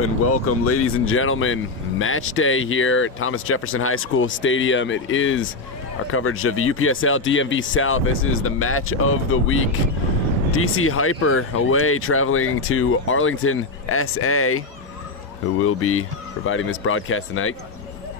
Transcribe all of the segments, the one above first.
and welcome, ladies and gentlemen. Match day here at Thomas Jefferson High School Stadium. It is our coverage of the UPSL DMV South. This is the match of the week. DC Hyper away, traveling to Arlington, SA, who will be providing this broadcast tonight.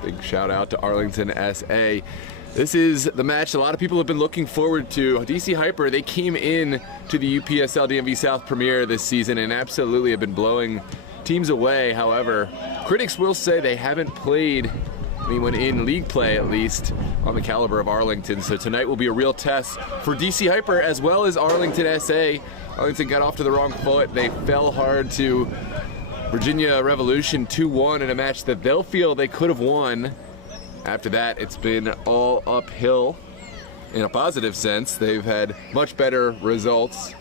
Big shout out to Arlington, SA. This is the match a lot of people have been looking forward to. DC Hyper, they came in to the UPSL DMV South premiere this season and absolutely have been blowing teams away. However, critics will say they haven't played anyone in league play, at least, on the caliber of Arlington. So tonight will be a real test for DC Hyper as well as Arlington SA. Arlington got off to the wrong foot. They fell hard to Virginia Revolution 2-1 in a match that they'll feel they could have won. After that, it's been all uphill in a positive sense. They've had much better results,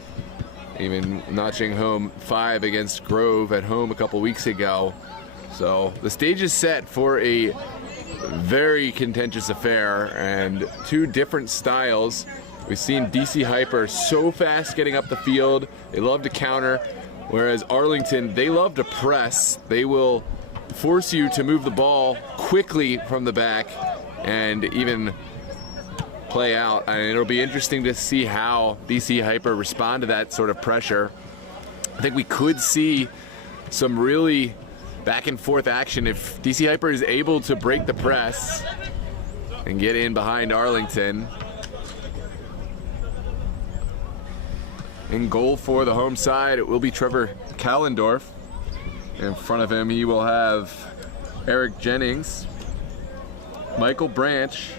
even notching home 5 against Grove at home a couple weeks ago. So the stage is set for a very contentious affair and two different styles. We've seen DC Hyper so fast getting up the field. They love to counter, whereas Arlington, they love to press. They will force you to move the ball quickly from the back and even play out. And it'll be interesting to see how DC Hyper respond to that sort of pressure. I think we could see some really back and forth action if DC Hyper is able to break the press and get in behind Arlington. In goal for the home side, it will be Trevor Callendorf. In front of him, he will have Eric Jennings, Michael Branch,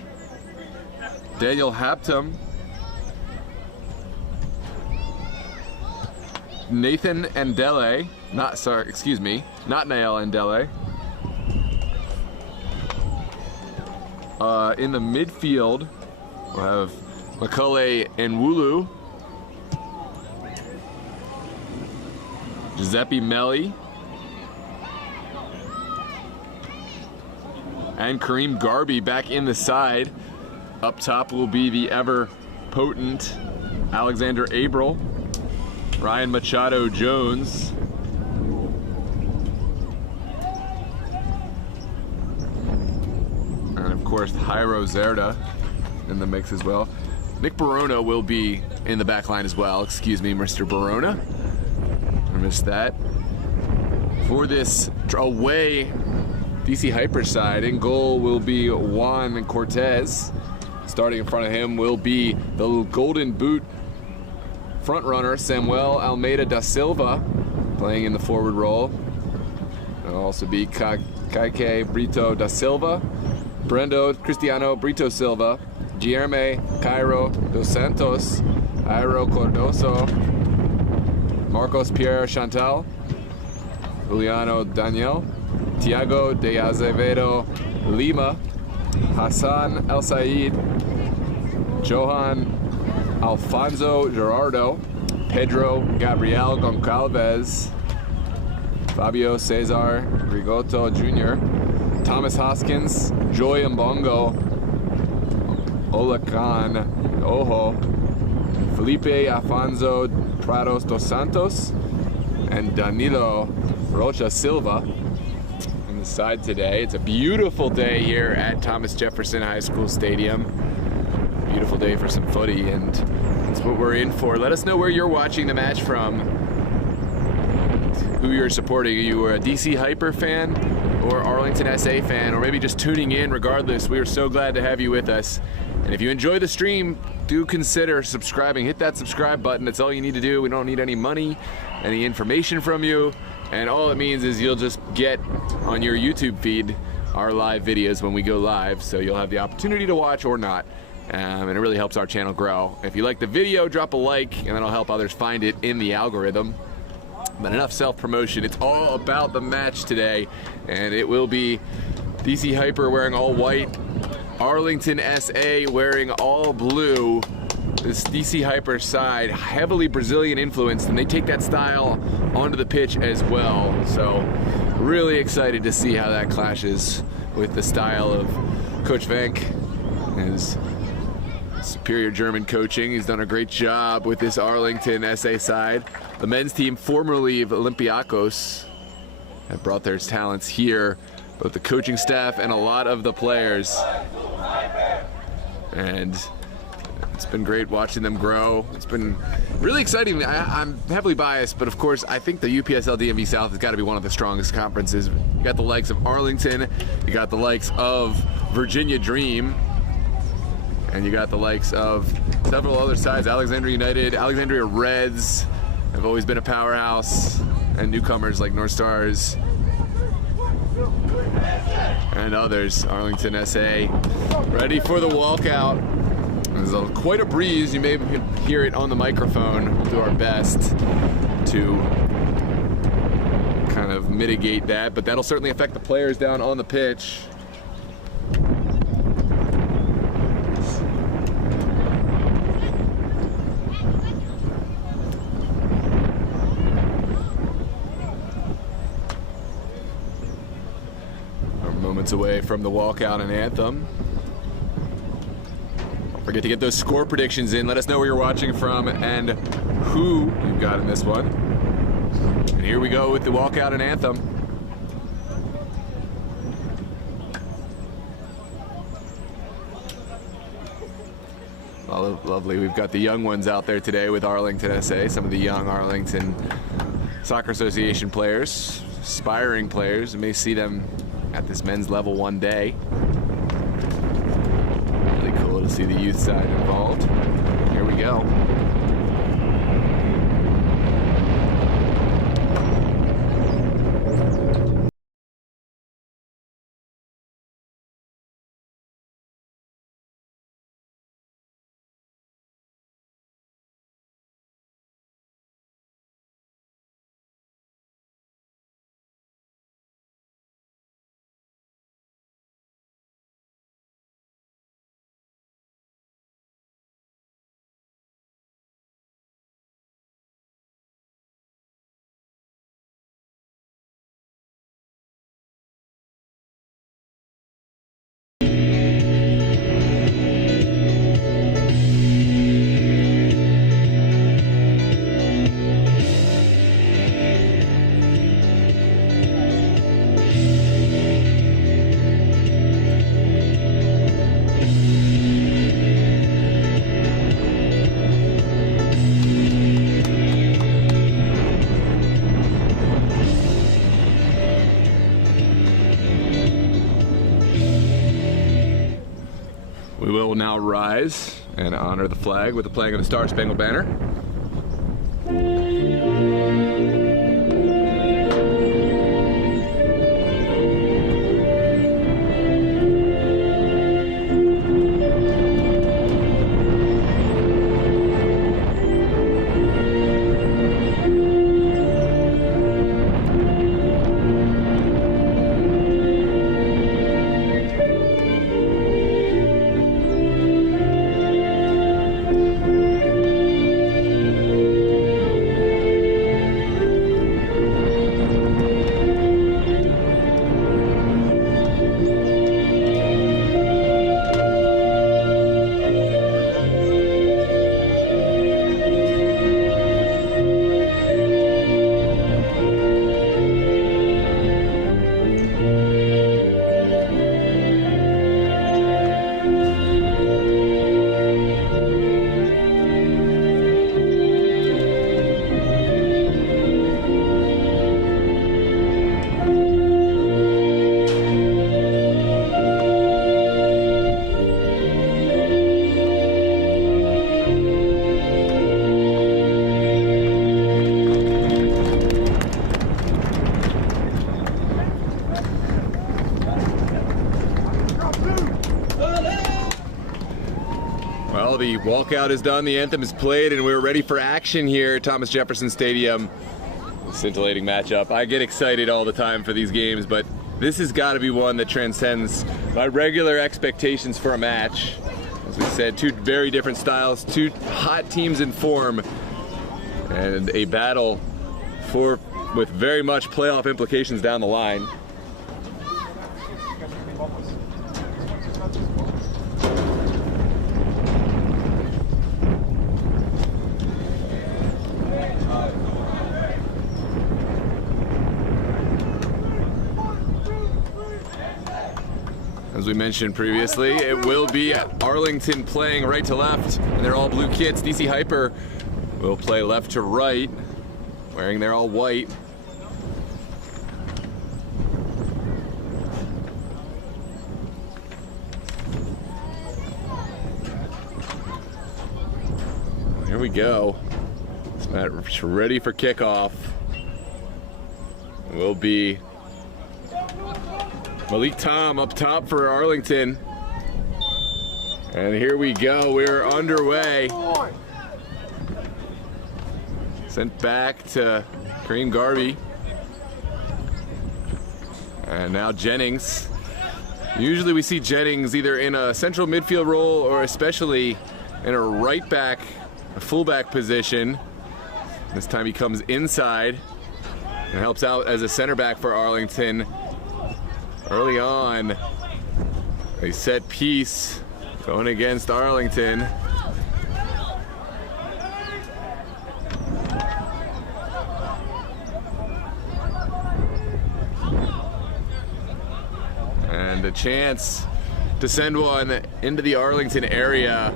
Daniel Haptum, Nathan Andele, not Nael Andele. In the midfield, we'll have Macaulay Nwulu, Giuseppe Melli, and Kareem Garby back in the side. Up top will be the ever-potent Alexander Abril, Ryan Machado Jones, and of course Jairo Zerda in the mix as well. Nick Barona will be in the back line as well. Excuse me, Mr. Barona. I missed that. For this away DC Hyper side, in goal will be Juan Cortez. Starting in front of him will be the Golden Boot front runner Samuel Almeida da Silva, playing in the forward role. It'll also be Kaike Brito da Silva, Brendo Cristiano Brito Silva, Guilherme Cairo dos Santos, Airo Cordoso, Marcos Pierre Chantal, Juliano Daniel, Tiago de Azevedo Lima, Hassan El Said, Johan Alfonso Gerardo, Pedro Gabriel Goncalves, Fabio Cesar Rigoto Jr., Thomas Hoskins, Joy Mbongo, Olacan Ojo, Felipe Afonso Prados dos Santos, and Danilo Rocha Silva on the side today. It's a beautiful day here at Thomas Jefferson High School Stadium. Beautiful day for some footy, and that's what we're in for. Let us know where you're watching the match from, who you're supporting. Are you a DC Hyper fan or Arlington SA fan, or maybe just tuning in? Regardless, we are so glad to have you with us. And if you enjoy the stream, do consider subscribing. Hit that subscribe button. That's all you need to do. We don't need any money, any information from you. And all it means is you'll just get on your YouTube feed our live videos when we go live. So you'll have the opportunity to watch or not. And it really helps our channel grow. If you like the video, drop a like, and that'll help others find it in the algorithm. But enough self-promotion. It's all about the match today. And it will be DC Hyper wearing all white, Arlington SA wearing all blue. This DC Hyper side, heavily Brazilian influenced, and they take that style onto the pitch as well. So really excited to see how that clashes with the style of Coach Venk, his superior German coaching. He's done a great job with this Arlington SA side. The men's team, formerly of Olympiacos, have brought their talents here, both the coaching staff and a lot of the players. And it's been great watching them grow. It's been really exciting. I'm heavily biased, but of course, I think the UPSL DMV South has got to be one of the strongest conferences. You got the likes of Arlington, you got the likes of Virginia Dream, and you got the likes of several other sides. Alexandria United, Alexandria Reds have always been a powerhouse, and newcomers like North Stars and others. Arlington SA ready for the walkout. There's quite a breeze. You may hear it on the microphone. We'll do our best to kind of mitigate that, but that'll certainly affect the players down on the pitch. We're moments away from the walkout and anthem. Forget to get those score predictions in. Let us know where you're watching from and who you've got in this one. And here we go with the walkout and anthem. Oh, lovely. We've got the young ones out there today with Arlington SA, some of the young Arlington Soccer Association players, aspiring players. You may see them at this men's level one day. To see the youth side involved. Here we go. We will now rise and honor the flag with the playing of the Star Spangled Banner. Well, the walkout is done, the anthem is played, and we're ready for action here at Thomas Jefferson Stadium. Scintillating matchup. I get excited all the time for these games, but this has got to be one that transcends my regular expectations for a match. As we said, two very different styles, two hot teams in form, and a battle with very much playoff implications down the line. we mentioned previously, it will be Arlington playing right to left, and they're all blue kits. DC Hyper will play left to right, wearing their all white. Here we go. This match ready for kickoff. Will be Malik Tom up top for Arlington. And here we go, we're underway. Sent back to Kareem Garvey. And now Jennings. Usually we see Jennings either in a central midfield role or especially in a right back, a fullback position. This time he comes inside and helps out as a center back for Arlington. Early on, a set piece going against Arlington. And a chance to send one into the Arlington area.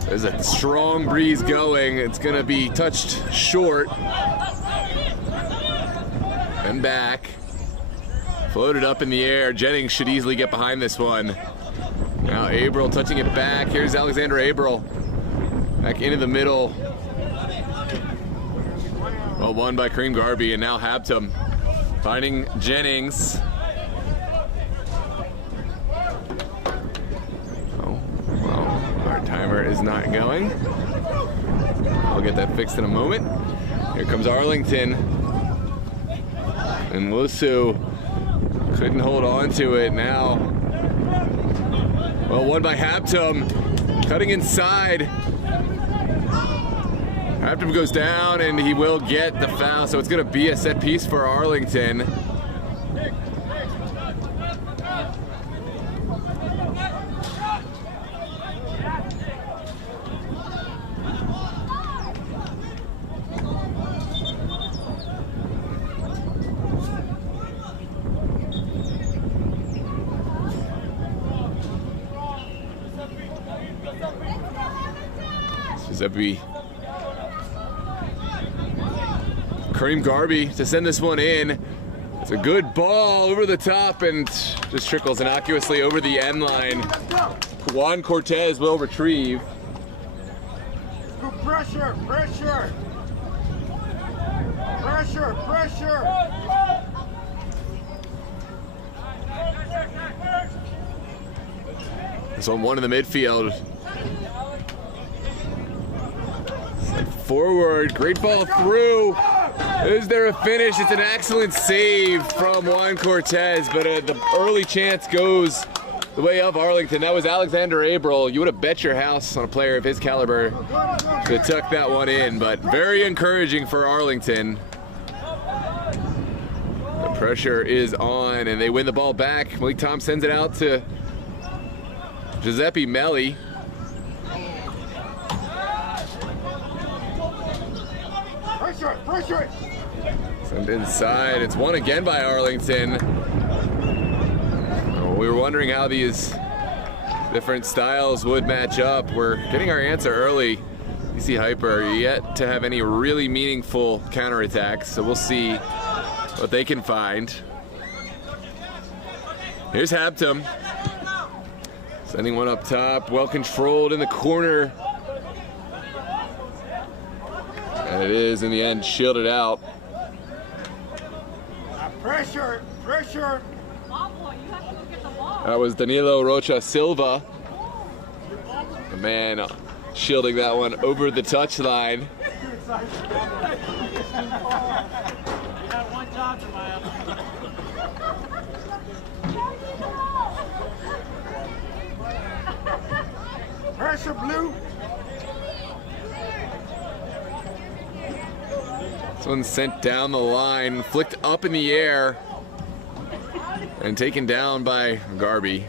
There's a strong breeze going. It's gonna be touched short and back. Floated up in the air. Jennings should easily get behind this one. Now Abril touching it back. Here's Alexander Abril. Back into the middle. Well, won by Kareem Garvey, and now Habtum finding Jennings. Oh, well, our timer is not going. I'll get that fixed in a moment. Here comes Arlington. And Lusu couldn't hold on to it now. Well, won by Habtum, cutting inside. Habtum goes down and he will get the foul, so it's gonna be a set piece for Arlington. Giuseppe. Kareem Garvey to send this one in. It's a good ball over the top and just trickles innocuously over the end line. Juan Cortez will retrieve. Go pressure, pressure. Pressure, pressure. This one in the midfield. Forward, great ball through. Is there a finish? It's an excellent save from Juan Cortez, but the early chance goes the way of Arlington. That was Alexander Abril. You would have bet your house on a player of his caliber to tuck that one in, but very encouraging for Arlington. The pressure is on, and they win the ball back. Malik Tom sends it out to Giuseppe Melli. Pressure. Sent inside. It's won again by Arlington. We were wondering how these different styles would match up. We're getting our answer early. DC Hyper yet to have any really meaningful counterattacks, so we'll see what they can find. Here's Habtum. Sending one up top, well controlled in the corner. And it is, in the end, shielded out. Pressure. That was Danilo Rocha Silva. The man shielding that one over the touchline. Pressure, blue. This one's sent down the line, flicked up in the air, and taken down by Garvey.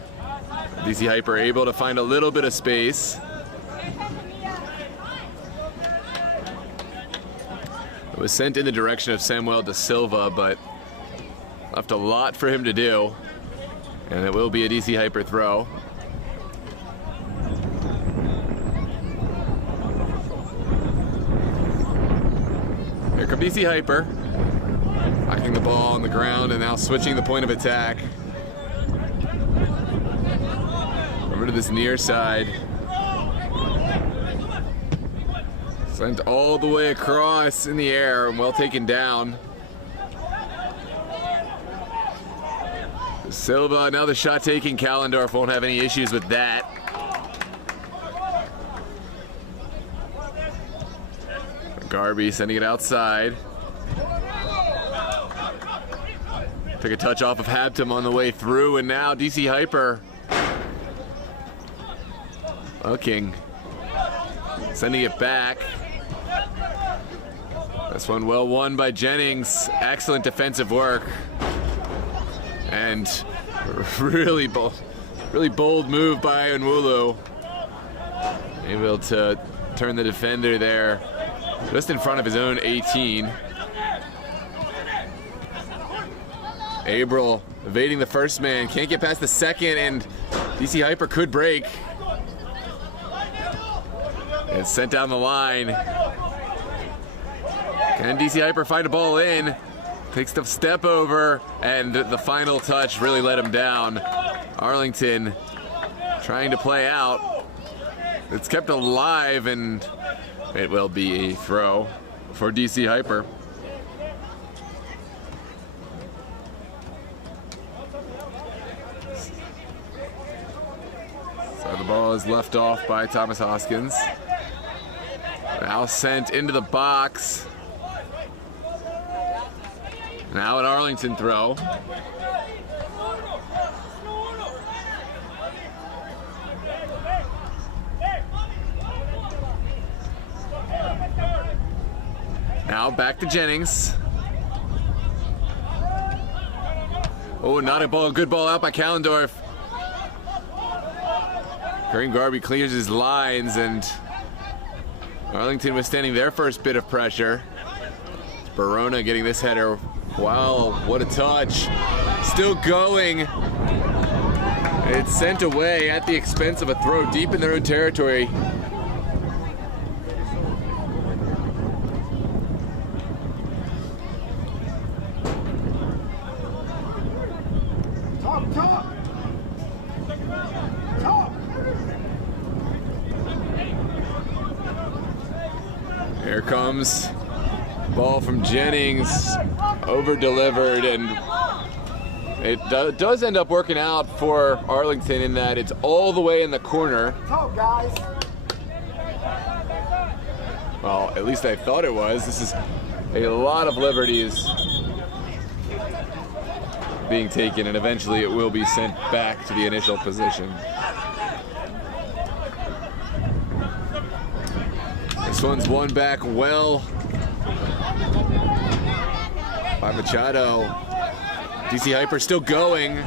DC Hyper able to find a little bit of space. It was sent in the direction of Samuel da Silva, but left a lot for him to do. And it will be a DC Hyper throw. Here come DC Hyper. Knocking the ball on the ground and now switching the point of attack. Over to this near side. Sent all the way across in the air and well taken down. Silva, now the shot taking. Callendorf won't have any issues with that. Garby sending it outside. Took a touch off of Habtum on the way through, and now DC Hyper looking, sending it back. This one well won by Jennings. Excellent defensive work. And really bold move by Onwulu. Able to turn the defender there just in front of his own 18. Abril evading the first man, can't get past the second, and DC Hyper could break. It's sent down the line. Can DC Hyper find a ball in? Takes the step over, and the final touch really let him down. Arlington trying to play out. It's kept alive, and it will be a throw for DC Hyper. So the ball is left off by Thomas Hoskins. Now sent into the box. Now an Arlington throw. Now back to Jennings. Oh, not a ball. Good ball out by Callendorf. Kareem Garby clears his lines, and Arlington withstanding their first bit of pressure. Barona getting this header. Wow, what a touch. Still going. It's sent away at the expense of a throw deep in their own territory. Here comes ball from Jennings, over-delivered, and it does end up working out for Arlington in that it's all the way in the corner. Well, at least I thought it was. This is a lot of liberties being taken, and eventually it will be sent back to the initial position. This one's won back well by Machado. DC Hyper still going.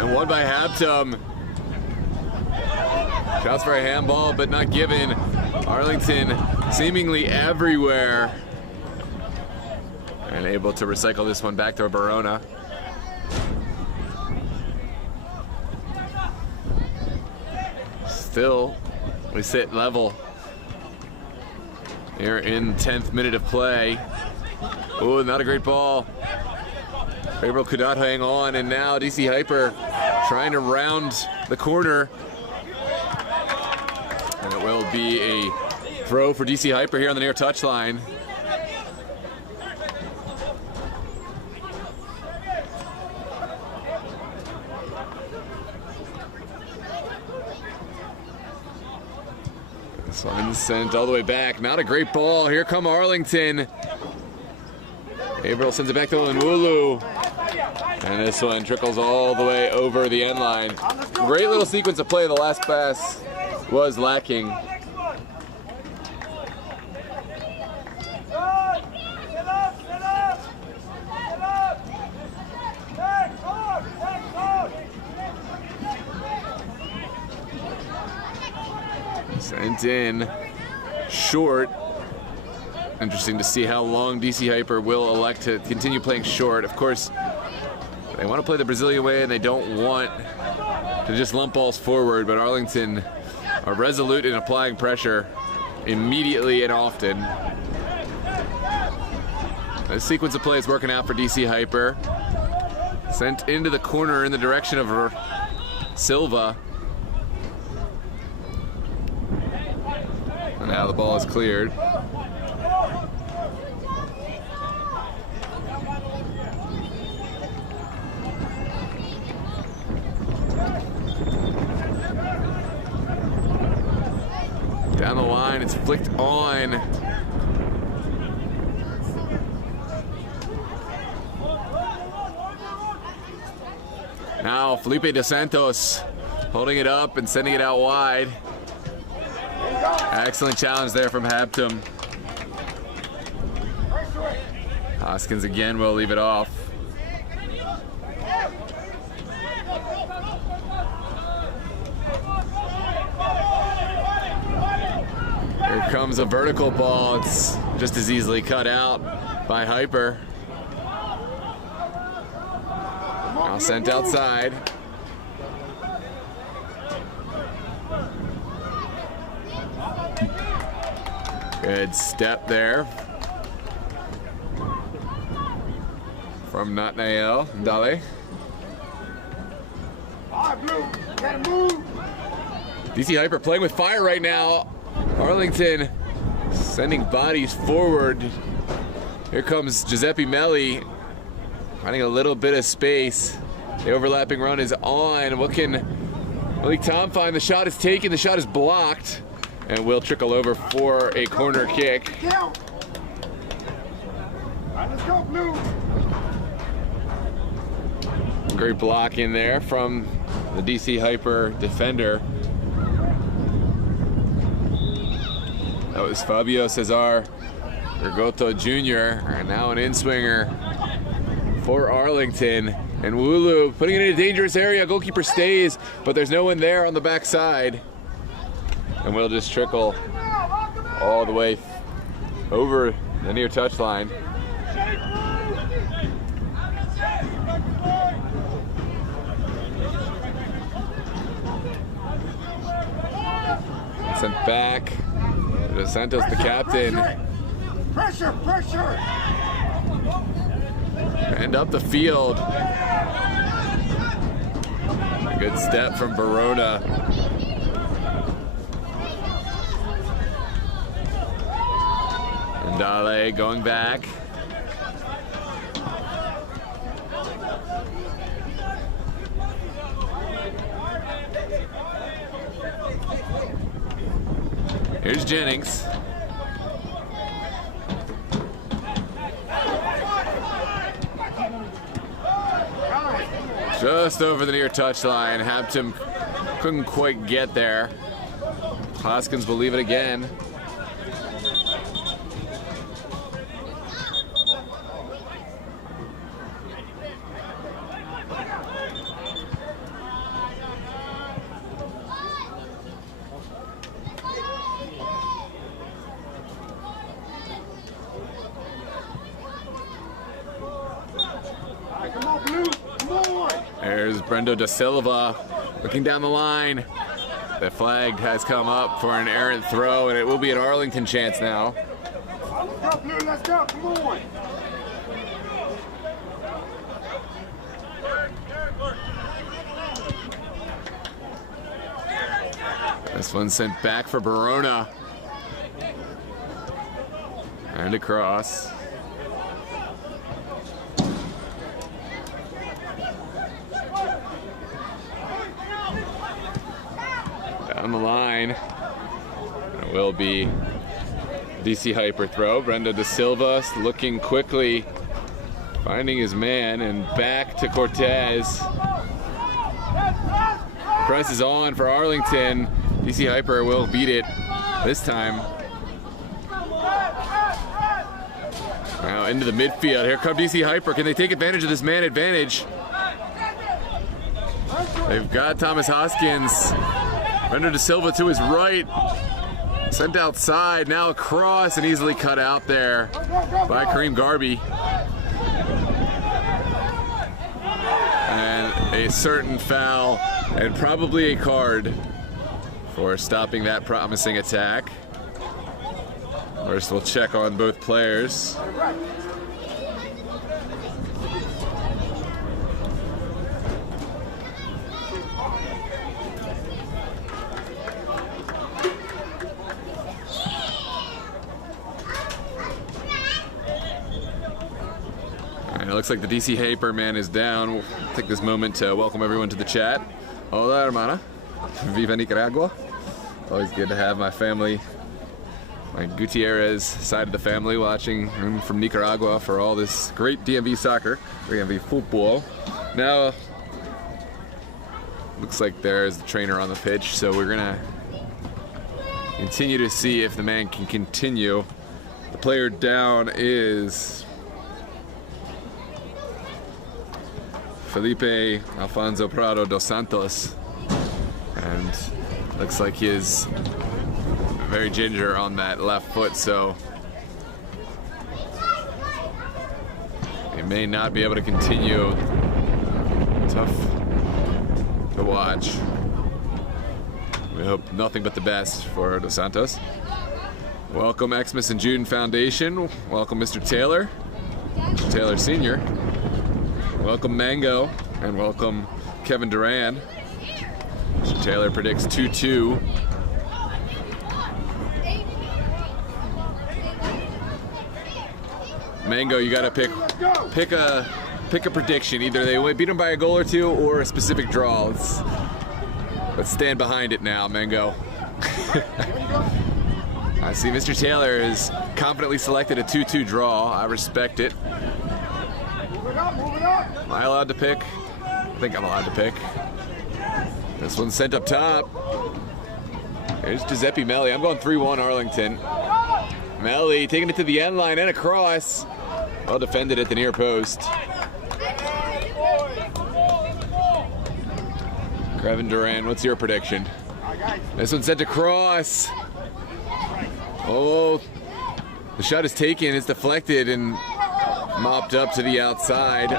And won by Habtum. Shouts for a handball, but not given. Arlington seemingly everywhere. And able to recycle this one back to Barona. Still, we sit level here in 10th minute of play. Oh, not a great ball. Gabriel could not hang on, and now DC Hyper trying to round the corner. And it will be a throw for DC Hyper here on the near touchline. This one sent all the way back. Not a great ball. Here come Arlington. Gabriel sends it back to Onwulu. And this one trickles all the way over the end line. Great little sequence of play. The last pass was lacking. Sent in short. Interesting to see how long DC Hyper will elect to continue playing short. Of course, they want to play the Brazilian way and they don't want to just lump balls forward, but Arlington are resolute in applying pressure immediately and often. This sequence of play is working out for DC Hyper. Sent into the corner in the direction of Silva. And now the ball is cleared. Down the line, it's flicked on. Now Felipe Dos Santos holding it up and sending it out wide. Excellent challenge there from Habtum. Hoskins again will leave it off. Here comes a vertical ball. It's just as easily cut out by Hyper. Now sent outside. Good step there from Nathaniel Dale. DC Hyper playing with fire right now. Arlington sending bodies forward. Here comes Giuseppe Melli finding a little bit of space. The overlapping run is on. What can Malik Tom find? The shot is taken, the shot is blocked, and will trickle over for a corner kick. All right, let's go, Blue. Great block in there from the DC Hyper defender. That was Fabio Cesar Rigoto Jr., and now an in-swinger for Arlington. And Wulu putting it in a dangerous area. Goalkeeper stays, but there's no one there on the backside. And we'll just trickle all the way over the near touchline. Sent back. Dos Santos, the captain. Pressure, pressure. And up the field. A good step from Verona. And Dale going back. Here's Jennings. Just over the near touchline. Habtum couldn't quite get there. Hoskins will leave it again. There's Brendo da Silva looking down the line. The flag has come up for an errant throw, and it will be an Arlington chance now. Let's go, Blue, let's go, come on. This one sent back for Verona. And across. Down the line. It will be DC Hyper throw. Brendo da Silva looking quickly, finding his man, and back to Cortez. Press is on for Arlington. DC Hyper will beat it this time. Now into the midfield. Here comes DC Hyper. Can they take advantage of this man advantage? They've got Thomas Hoskins. Brendo da Silva to his right. Sent outside, now across and easily cut out there by Kareem Garby. And a certain foul and probably a card for stopping that promising attack. First we'll check on both players. And it looks like the DC Hyper man is down. We'll take this moment to welcome everyone to the chat. Hola, hermana. Viva Nicaragua. Always good to have my family, my Gutierrez side of the family, watching from Nicaragua for all this great DMV soccer, DMV football. Now, looks like there's the trainer on the pitch, so we're gonna continue to see if the man can continue. The player down is Felipe Alfonso Prado dos Santos, and looks like he is very ginger on that left foot, so he may not be able to continue. Tough to watch. We hope nothing but the best for Dos Santos. Welcome Xmas and June Foundation. Welcome Mr. Taylor, Mr. Taylor Sr. Welcome Mango, and welcome Kevin Duran. Mr. Taylor predicts 2-2. Mango, you gotta pick a prediction. Either they beat them by a goal or two, or a specific draw. Let's stand behind it now, Mango. I see Mr. Taylor is confidently selected a 2-2 draw. I respect it. Am I allowed to pick? I think I'm allowed to pick. This one's sent up top. There's Giuseppe Melli. I'm going 3-1 Arlington. Melli taking it to the end line and across. Well defended at the near post. Kevin Duran, what's your prediction? This one's sent across. Oh, the shot is taken. It's deflected and mopped up to the outside.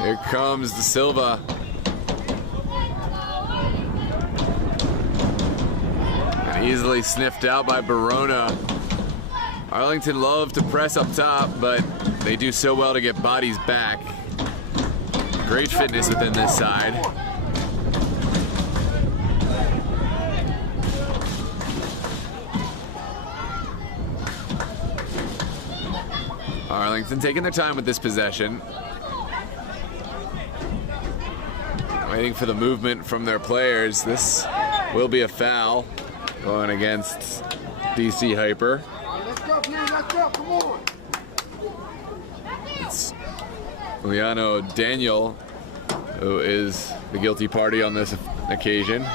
Here comes De Silva. And easily sniffed out by Barona. Arlington love to press up top, but they do so well to get bodies back. Great fitness within this side. Arlington taking their time with this possession. Waiting for the movement from their players. This will be a foul going against DC Hyper. Let's go, let's go, come on. It's Liano Daniel who is the guilty party on this occasion.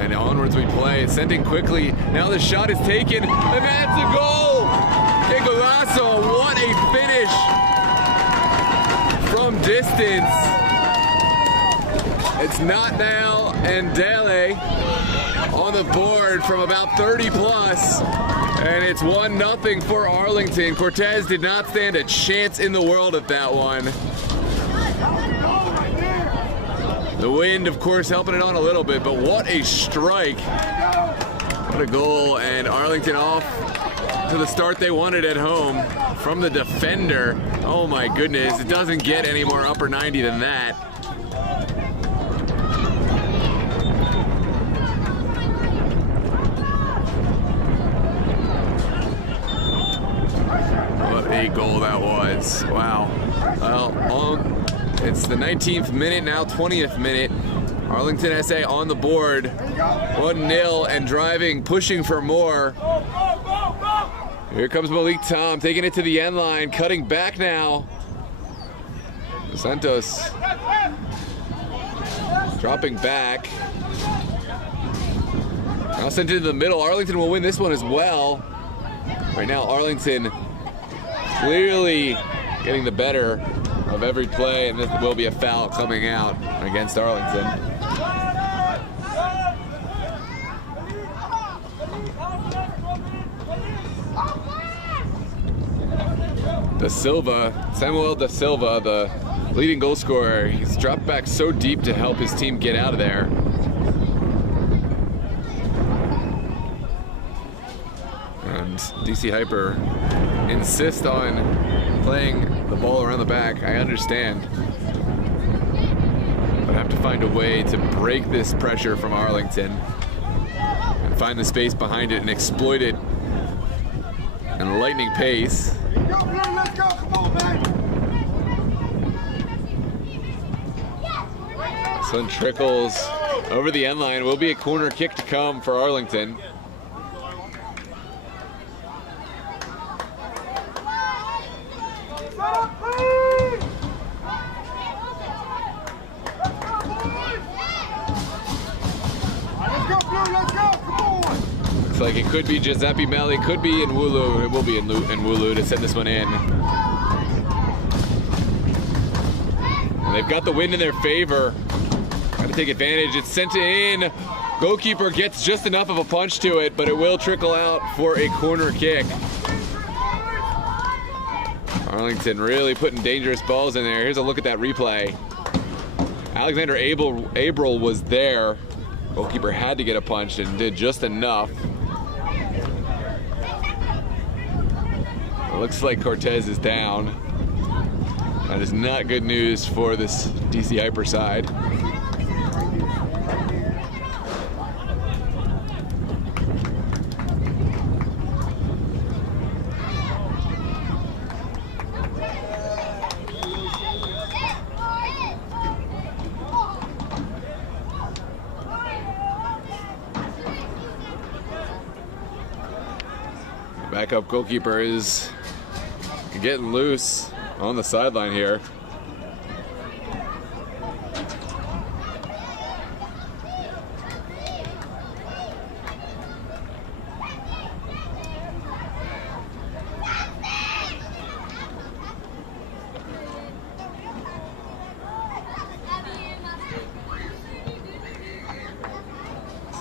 And onwards we play, sending quickly. Now the shot is taken, and that's a goal! Que golazo, what a finish from distance. It's not now, and Dele on the board from about 30 plus, and it's 1-0 for Arlington. Cortez did not stand a chance in the world at that one. The wind, of course, helping it on a little bit, but what a strike. What a goal, and Arlington off to the start they wanted at home from the defender. Oh my goodness, it doesn't get any more upper 90 than that. What a goal that was. Wow. Well, it's the 19th minute, now 20th minute. Arlington SA on the board. 1-0 and driving, pushing for more. Here comes Malik Tom, taking it to the end line, cutting back now. Santos dropping back. Now sent into the middle. Arlington will win this one as well. Right now, Arlington clearly getting the better of every play, and this will be a foul coming out against Arlington. Samuel Da Silva, the leading goal scorer, he's dropped back so deep to help his team get out of there. And DC Hyper insist on playing the ball around the back. I understand, but have to find a way to break this pressure from Arlington and find the space behind it and exploit it in lightning pace. Go, Blue, let's go. Come on, man. This one trickles over the end line. Will be a corner kick to come for Arlington. Like it could be Giuseppe Melli, could be Nwulu. It will be Nwulu to send this one in. And they've got the wind in their favor. Got to take advantage. It's sent in. Goalkeeper gets just enough of a punch to it, but it will trickle out for a corner kick. Arlington really putting dangerous balls in there. Here's a look at that replay. Alexander Abril was there. Goalkeeper had to get a punch and did just enough. Looks like Cortez is down. That is not good news for this DC Hyper side. Backup goalkeeper is getting loose on the sideline here.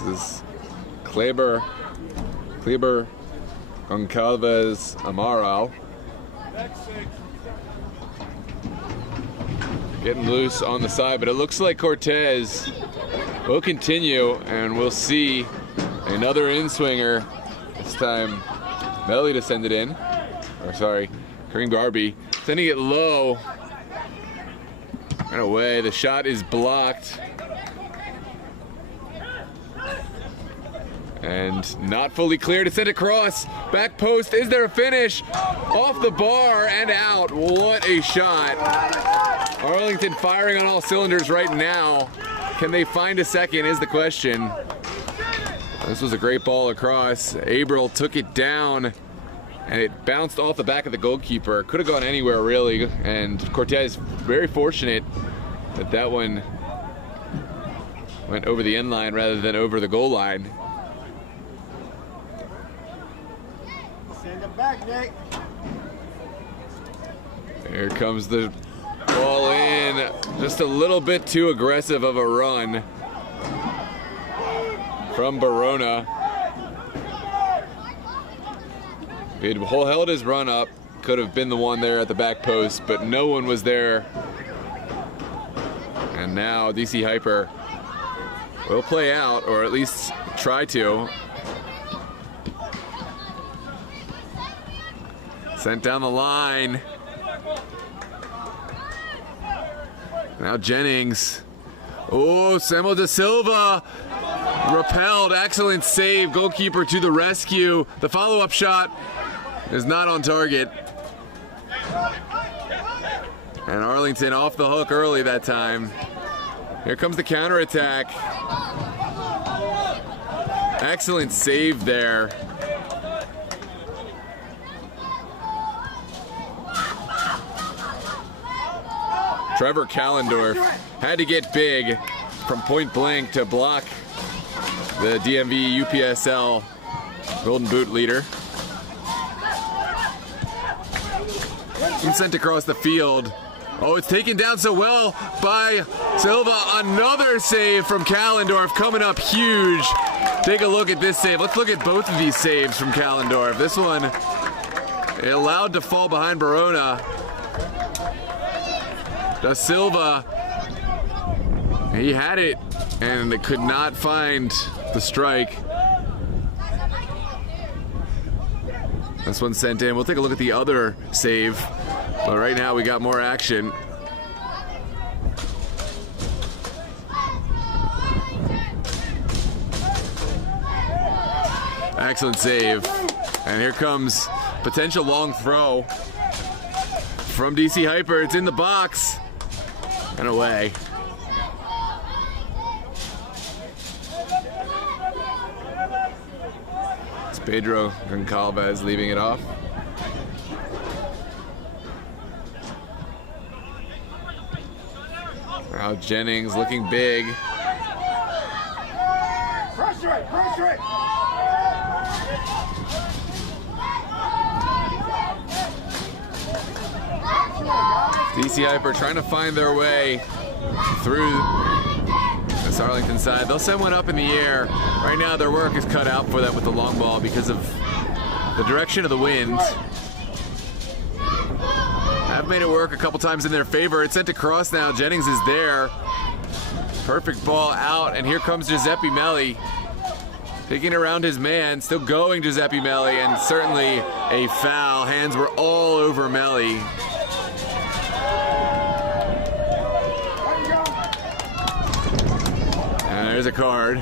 This is Kleber Goncalves Amaral. Getting loose on the side, but it looks like Cortez will continue, and we'll see another in-swinger. This time, Melli to send it in. Or sorry, Kareem Garby. Sending it low. And away, the shot is blocked. And not fully clear to send across. Back post, is there a finish? Off the bar and out. What a shot. Arlington firing on all cylinders right now. Can they find a second is the question. This was a great ball across. Abril took it down and it bounced off the back of the goalkeeper. Could have gone anywhere really, and Cortez very fortunate that that one went over the end line rather than over the goal line. Send it back, Nick. Here comes the ball in. Just a little bit too aggressive of a run from Barona. He held his run up. Could have been the one there at the back post, but no one was there. And now DC Hyper will play out, or at least try to. Sent down the line. Now Jennings. Oh, Samuel Da Silva repelled. Excellent save. Goalkeeper to the rescue. The follow-up shot is not on target. And Arlington off the hook early that time. Here comes the counterattack. Excellent save there. Trevor Callendorf had to get big from point blank to block the DMV UPSL Golden Boot leader. He sent across the field. Oh, it's taken down so well by Silva. Another save from Callendorf coming up huge. Take a look at this save. Let's look at both of these saves from Callendorf. This one allowed to fall behind Barona. Da Silva, he had it and could not find the strike. This one sent in. We'll take a look at the other save. But right now we got more action. Excellent save. And here comes potential long throw from DC Hyper. It's in the box and away. It's Pedro Goncalves leaving it off. Now Jennings looking big. Pressure it, pressure it. DC Hyper trying to find their way through this Arlington side. They'll send one up in the air. Right now their work is cut out for them with the long ball because of the direction of the wind. Have made it work a couple times in their favor. It's sent across now. Jennings is there. Perfect ball out, and here comes Giuseppe Melli. Picking around his man, still going Giuseppe Melli, and certainly a foul. Hands were all over Melli. And there's a card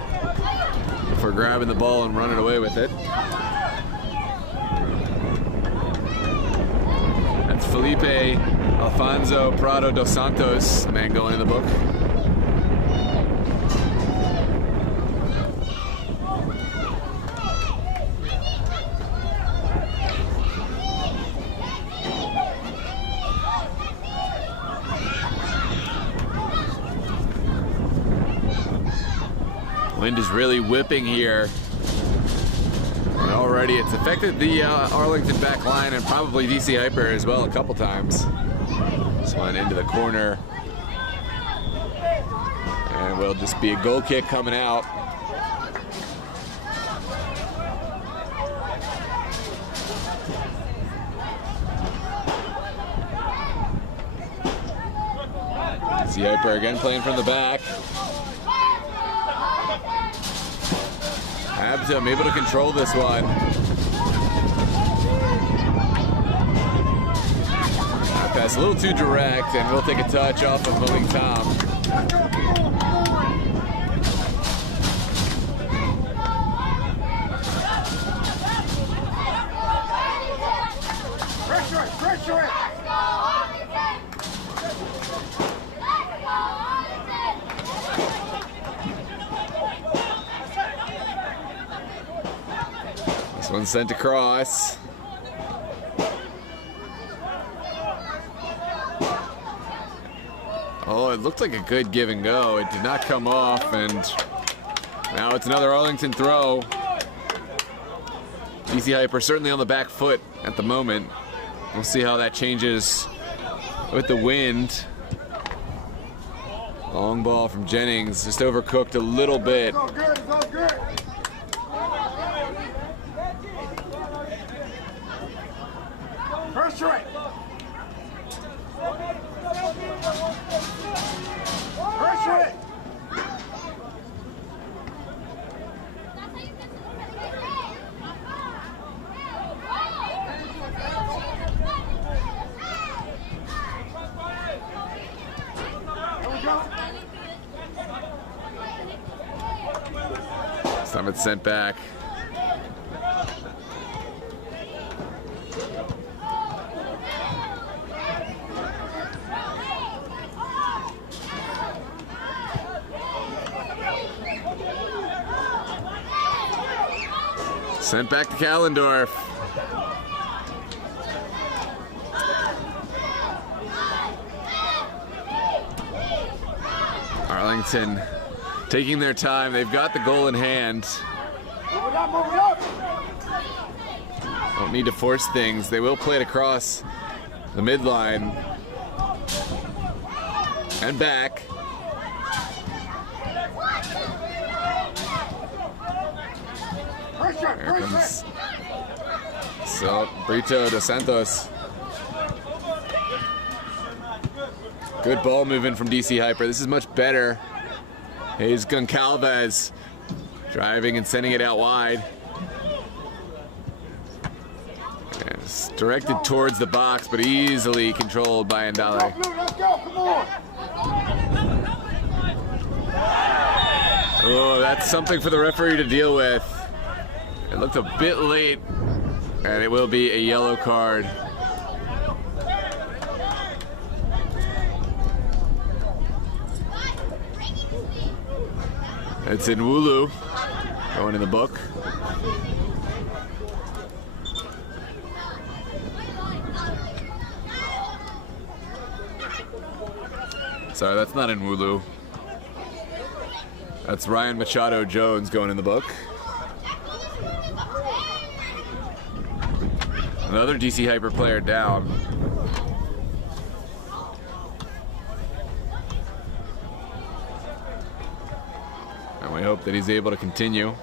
for grabbing the ball and running away with it. That's Felipe Alfonso Prado dos Santos, the man going in the book. Wind is really whipping here. And already it's affected the Arlington back line and probably DC Hyper as well a couple times. This one into the corner. And will just be a goal kick coming out. DC Hyper again playing from the back. Abdom able to control this one. That pass a little too direct, and we'll take a touch off of Malik Tom. Pressure it, pressure it. This one's sent across. Oh, it looked like a good give and go. It did not come off, and now it's another Arlington throw. DC Hyper certainly on the back foot at the moment. We'll see how that changes with the wind. Long ball from Jennings, just overcooked a little bit. It's all good, it's all good. Pressure it. Pressure it. There we go. This time it's sent back. Sent back to Callendorf. Arlington taking their time. They've got the goal in hand. Move it up, move it up. Don't need to force things. They will play it across the midline. And back. Pressure, Here comes pressure. so Brito dos Santos. Good ball movement from DC Hyper. This is much better. Here's Goncalves driving and sending it out wide. And it's directed towards the box, but easily controlled by Ndale. Blue, let's go, come on. Oh, that's something for the referee to deal with. It looked a bit late, and it will be a yellow card. It's in Wulu, going in the book. Sorry, that's not in Wulu. That's Ryan Machado Jones going in the book. Another DC Hyper player down. And we hope that he's able to continue.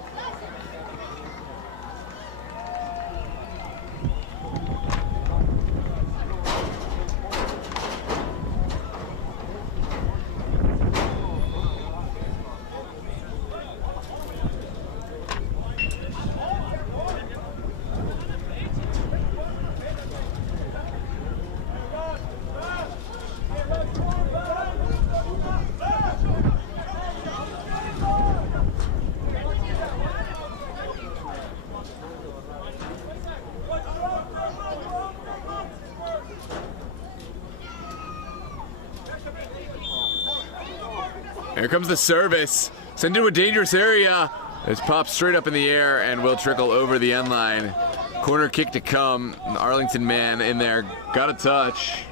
Here comes the service. Send into a dangerous area. It's popped straight up in the air and will trickle over the end line. Corner kick to come. The Arlington man in there. Got a touch.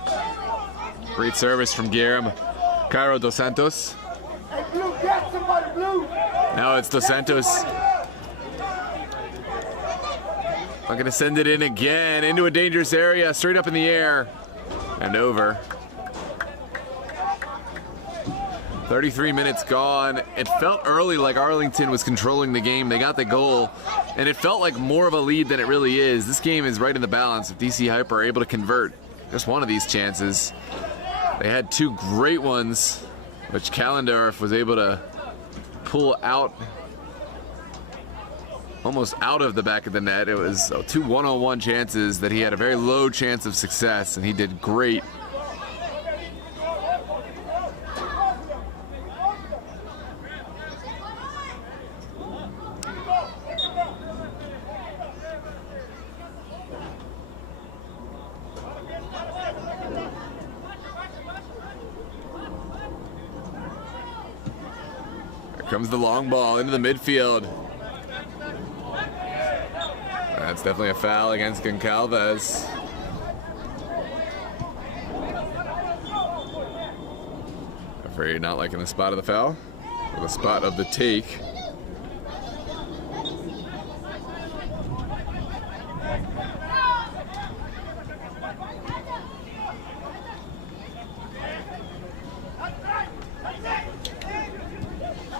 Great service from Guillermo Cairo dos Santos. Hey, Blue, get somebody, Blue. Now it's dos Santos. I'm going to send it in again into a dangerous area. Straight up in the air and over. 33 minutes gone. It felt early like Arlington was controlling the game. They got the goal, and it felt like more of a lead than it really is. This game is right in the balance. If DC Hyper are able to convert just one of these chances. They had two great ones, which Callendorf was able to pull out, almost out of the back of the net. It was two one-on-one chances that he had a very low chance of success, and he did great. Comes the long ball into the midfield. That's definitely a foul against Goncalves. Referee not liking the spot of the foul, or the spot of the take.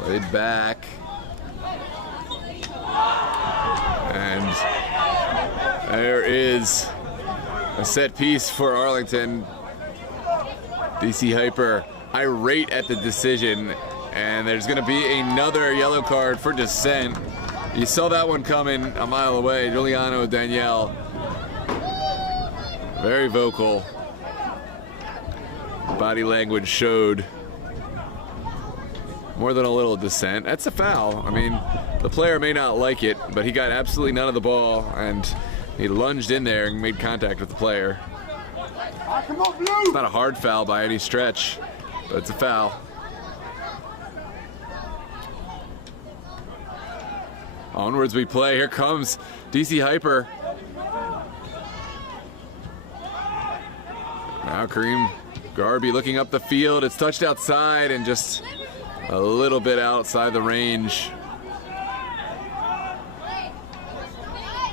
Played back. And there is a set piece for Arlington. DC Hyper irate at the decision, and there's going to be another yellow card for dissent. You saw that one coming a mile away. Giuliano Danielle, very vocal. Body language showed more than a little dissent. That's a foul. I mean, the player may not like it, but he got absolutely none of the ball, and he lunged in there and made contact with the player. Come on, Blue. It's not a hard foul by any stretch, but it's a foul. Onwards we play. Here comes DC Hyper. Now Kareem Garby looking up the field. It's touched outside and just a little bit outside the range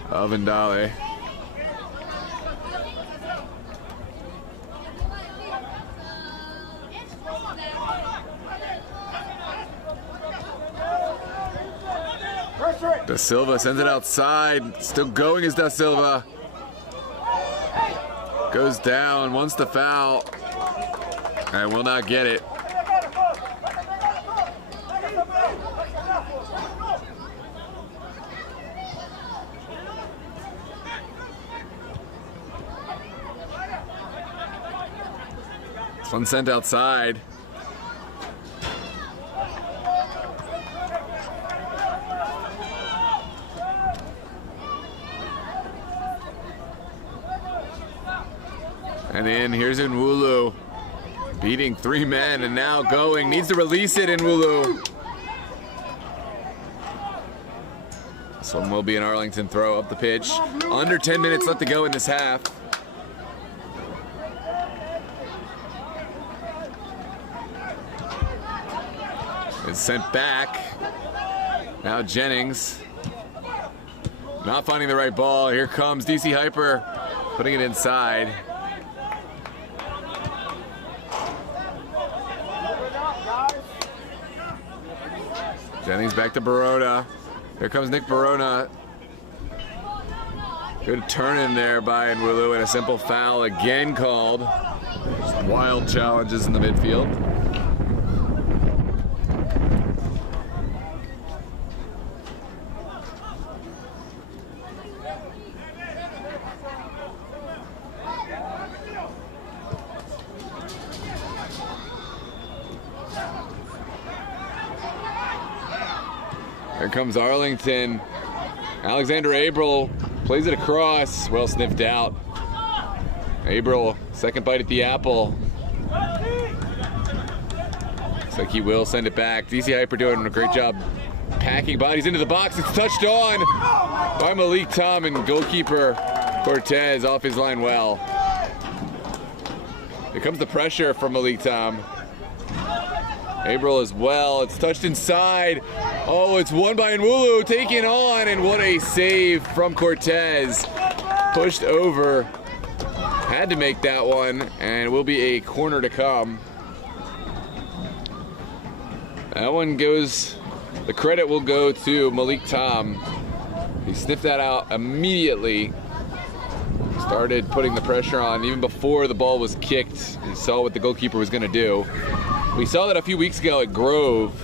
of Ndale. Da Silva sends it outside. Still going is Da Silva. Goes down, wants the foul, and will not get it. This one sent outside. And in, here's Nwulu, beating 3 men and now going, needs to release it, Nwulu. This one will be an Arlington throw up the pitch. Under 10 minutes left to go in this half. It's sent back. Now Jennings, not finding the right ball. Here comes DC Hyper, putting it inside. Jennings back to Barona. Here comes Nick Barona. Good turn in there by Nwulu, and a simple foul again called. Just wild challenges in the midfield. Here comes Arlington. Alexander Abril plays it across. Well sniffed out. Abril, second bite at the apple. Looks like he will send it back. DC Hyper doing a great job packing bodies into the box. It's touched on by Malik Tom, and goalkeeper Cortez off his line well. Here comes the pressure from Malik Tom. Abril as well. It's touched inside. Oh, it's won by Nwulu, taken on, and what a save from Cortez. Pushed over. Had to make that one, and it will be a corner to come. That one goes, the credit will go to Malik Tom. He sniffed that out immediately. Started putting the pressure on even before the ball was kicked. He saw what the goalkeeper was going to do. We saw that a few weeks ago at Grove.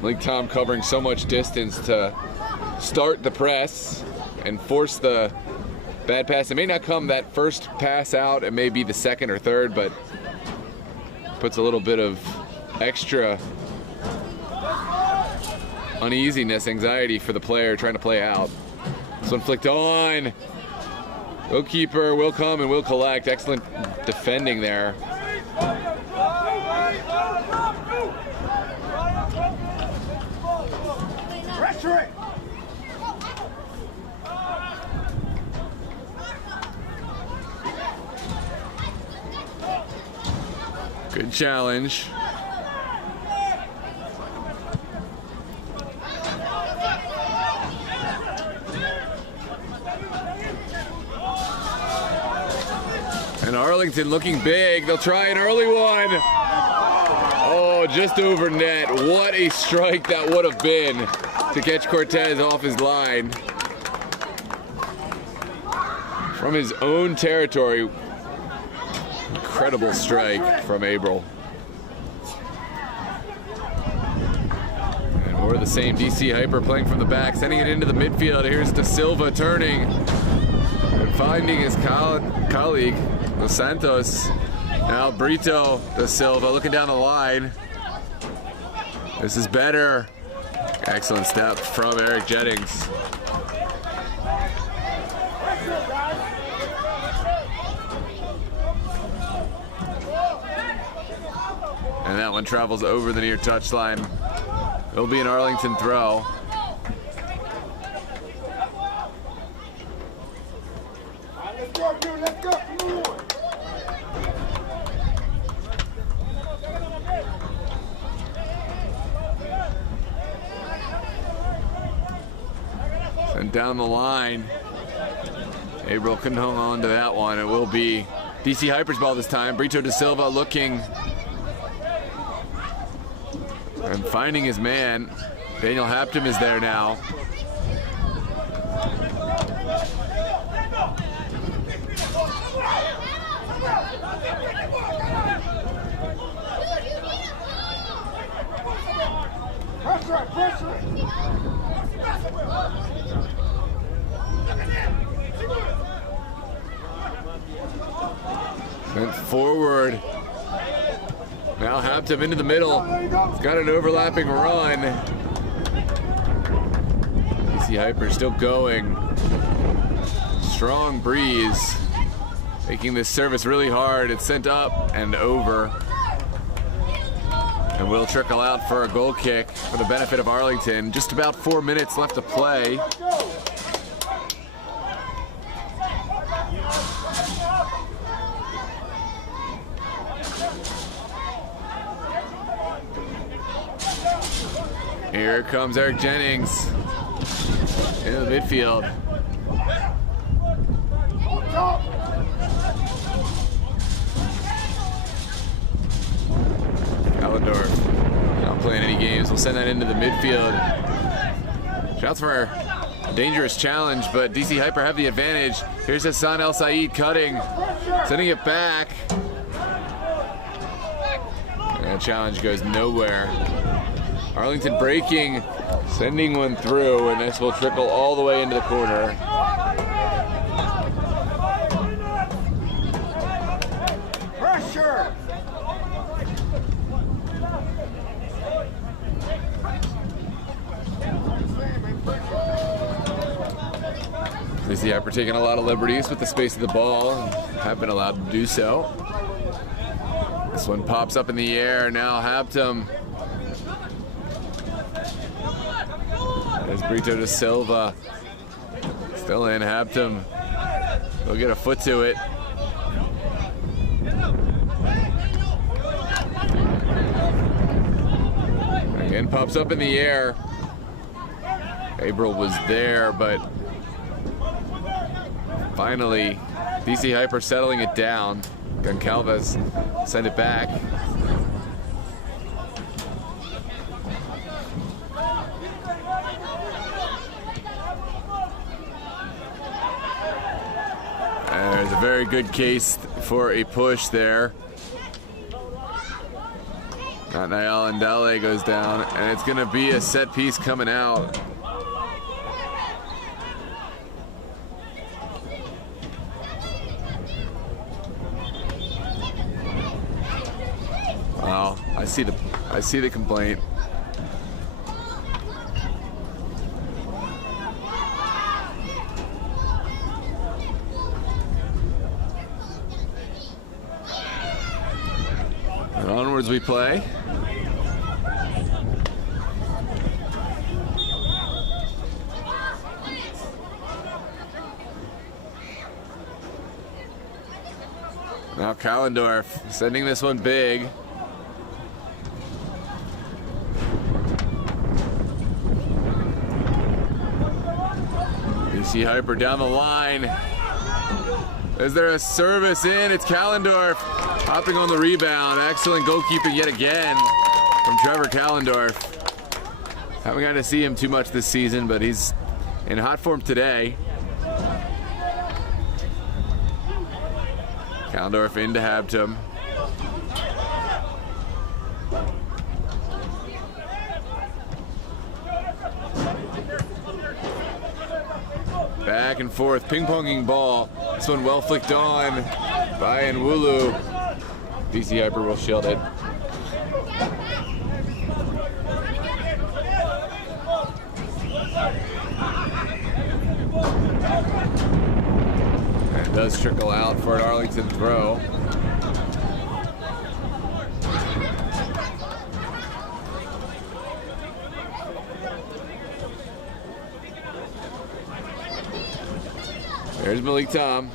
Malik Tom covering so much distance to start the press and force the bad pass. It may not come that first pass out, it may be the second or third, but puts a little bit of extra uneasiness, anxiety for the player trying to play out. This one flicked on. Goalkeeper will come and will collect. Excellent defending there. Good challenge. And Arlington looking big. They'll try an early one. Oh, just over net. What a strike that would have been to catch Cortez off his line. From his own territory. Incredible strike from Abril. And we're the same. DC Hyper playing from the back, sending it into the midfield. Here's Da Silva turning and finding his colleague, Los Santos. Now Brito Da Silva looking down the line. This is better. Excellent step from Eric Jennings. And that one travels over the near touchline. It'll be an Arlington throw. Let's go, dude. Let's go. Come on. And down the line. Abril couldn't hold on to that one. It will be DC Hyper's ball this time. Brito Da Silva looking and finding his man. Daniel Hapton is there now. Went forward. Now Hapton into the middle. He's got an overlapping run. DC Hyper still going. Strong breeze. Making this service really hard. It's sent up and over. And will trickle out for a goal kick for the benefit of Arlington. Just about 4 minutes left to play. Here comes Eric Jennings into the midfield. Allendorf not playing any games. We'll send that into the midfield. Shouts for a dangerous challenge, but DC Hyper have the advantage. Here's Hassan El Said cutting, sending it back. And that challenge goes nowhere. Arlington breaking, sending one through, and this will trickle all the way into the corner. Pressure! DC Hyper taking a lot of liberties with the space of the ball, and have been allowed to do so. This one pops up in the air, now Hapton. There's Brito de Silva. Still in, Hapton. He'll get a foot to it. Again, pops up in the air. April was there, but finally, DC Hyper settling it down. Goncalves send it back. There's a very good case for a push there. Nael Ndale goes down, and it's going to be a set piece coming out. Wow, I see the complaint. And onwards we play. Now Kallendorf sending this one big. DC Hyper down the line. Is there a service in? It's Kallendorf hopping on the rebound. Excellent goalkeeping yet again from Trevor Kallendorf. Haven't gotten to see him too much this season, but he's in hot form today. Kallendorf into Hapton. Back and forth, ping-ponging ball. This one well flicked on by Nwulu. DC Hyper will shield it. And it does trickle out for an Arlington throw. There's Malik Tom.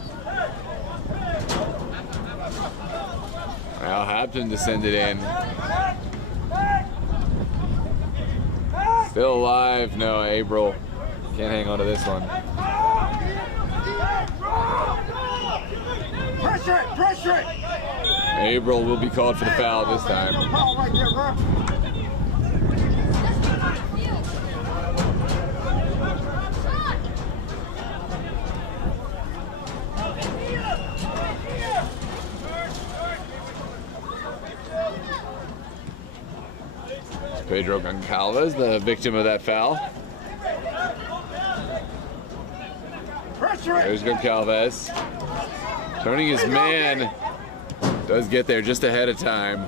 Now Hapton to send it in. Still alive. No, April can't hang on to this one. Pressure it! Pressure it! April will be called for the foul this time. Pedro Goncalves, the victim of that foul. Pressure it. There's Goncalves. Turning his man. Does get there just ahead of time.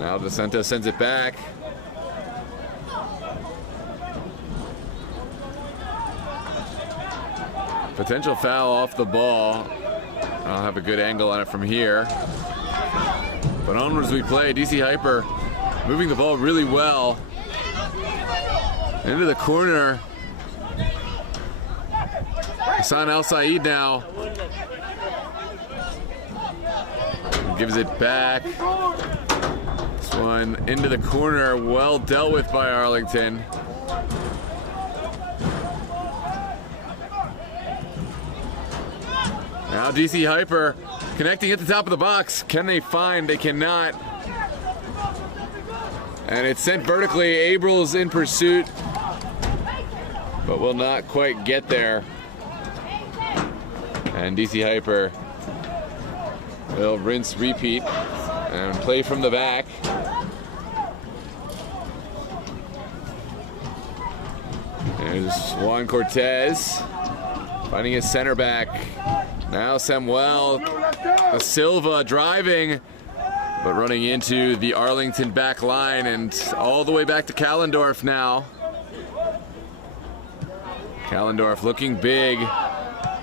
Now Dos Santos sends it back. Potential foul off the ball. I'll have a good angle on it from here. But onwards we play. DC Hyper moving the ball really well. Into the corner. Hassan El Said now. Gives it back. This one into the corner. Well dealt with by Arlington. Now DC Hyper connecting at the top of the box. Can they find? They cannot. And it's sent vertically. Abrils in pursuit, but will not quite get there. And DC Hyper will rinse, repeat, and play from the back. There's Juan Cortez finding his center back. Now Samuel Da Silva driving, but running into the Arlington back line and all the way back to Callendorf now. Callendorf looking big,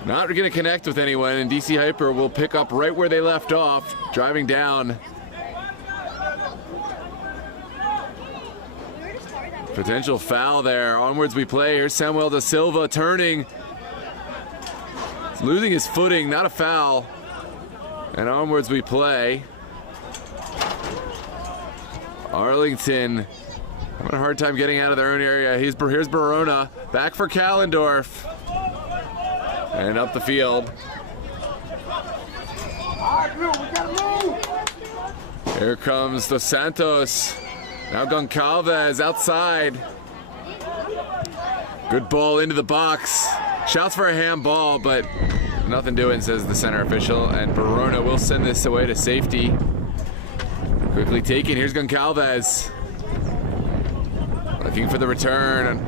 not going to connect with anyone, and DC Hyper will pick up right where they left off, driving down. Potential foul there. Onwards we play. Here's Samuel Da Silva turning. He's losing his footing, not a foul. And onwards we play. Arlington having a hard time getting out of their own area. Here's Barona, back for Callendorf. And up the field. Here comes Dos Santos. Now Goncalves outside. Good ball into the box. Shouts for a handball, but nothing doing, says the center official. And Barona will send this away to safety. Quickly taken. Here's Goncalves. Looking for the return.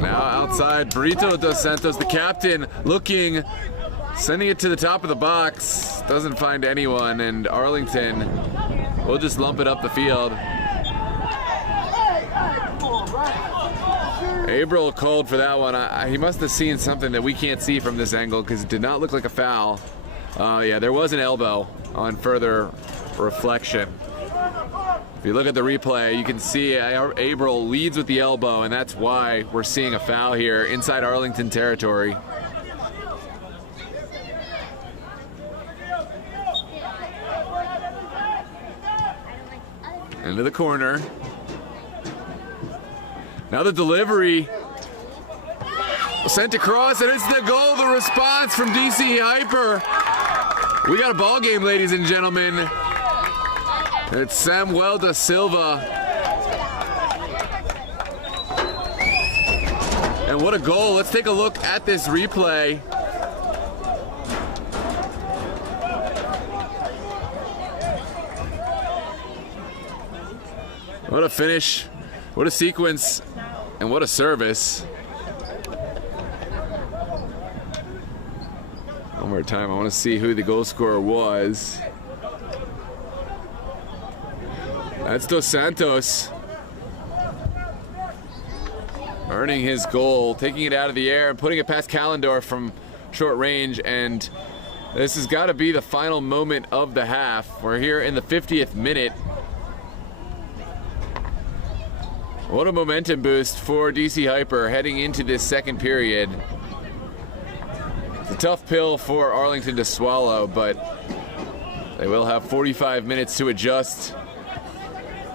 Now outside, Brito Dos Santos, the captain, looking, sending it to the top of the box. Doesn't find anyone, and Arlington will just lump it up the field. Abril called for that one. He must have seen something that we can't see from this angle because it did not look like a foul. Yeah, there was an elbow on further reflection. If you look at the replay, you can see Abril leads with the elbow, and that's why we're seeing a foul here inside Arlington territory. Into the corner. Now the delivery sent across, and it's the goal. The response from DC Hyper. We got a ball game, ladies and gentlemen. It's Samuel Da Silva. And what a goal. Let's take a look at this replay. What a finish. What a sequence. And what a service. One more time. I want to see who the goal scorer was. That's Dos Santos. Earning his goal, taking it out of the air and putting it past Callendorf from short range. And this has got to be the final moment of the half. We're here in the 50th minute. What a momentum boost for DC Hyper heading into this second period. It's a tough pill for Arlington to swallow, but they will have 45 minutes to adjust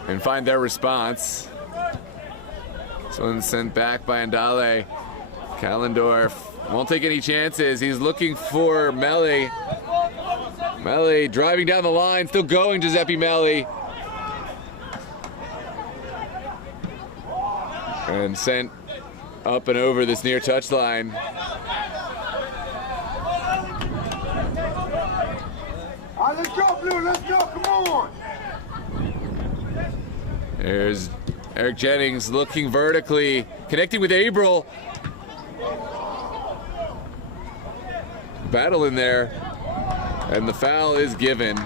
and find their response. This one's sent back by Andale. Callendorf won't take any chances. He's looking for Melli. Melli driving down the line, still going, Giuseppe Melli. And sent up and over this near touchline. All right, let's go, Blue. Let's go. Come on. There's Eric Jennings looking vertically, connecting with Abril. Battle in there, and the foul is given.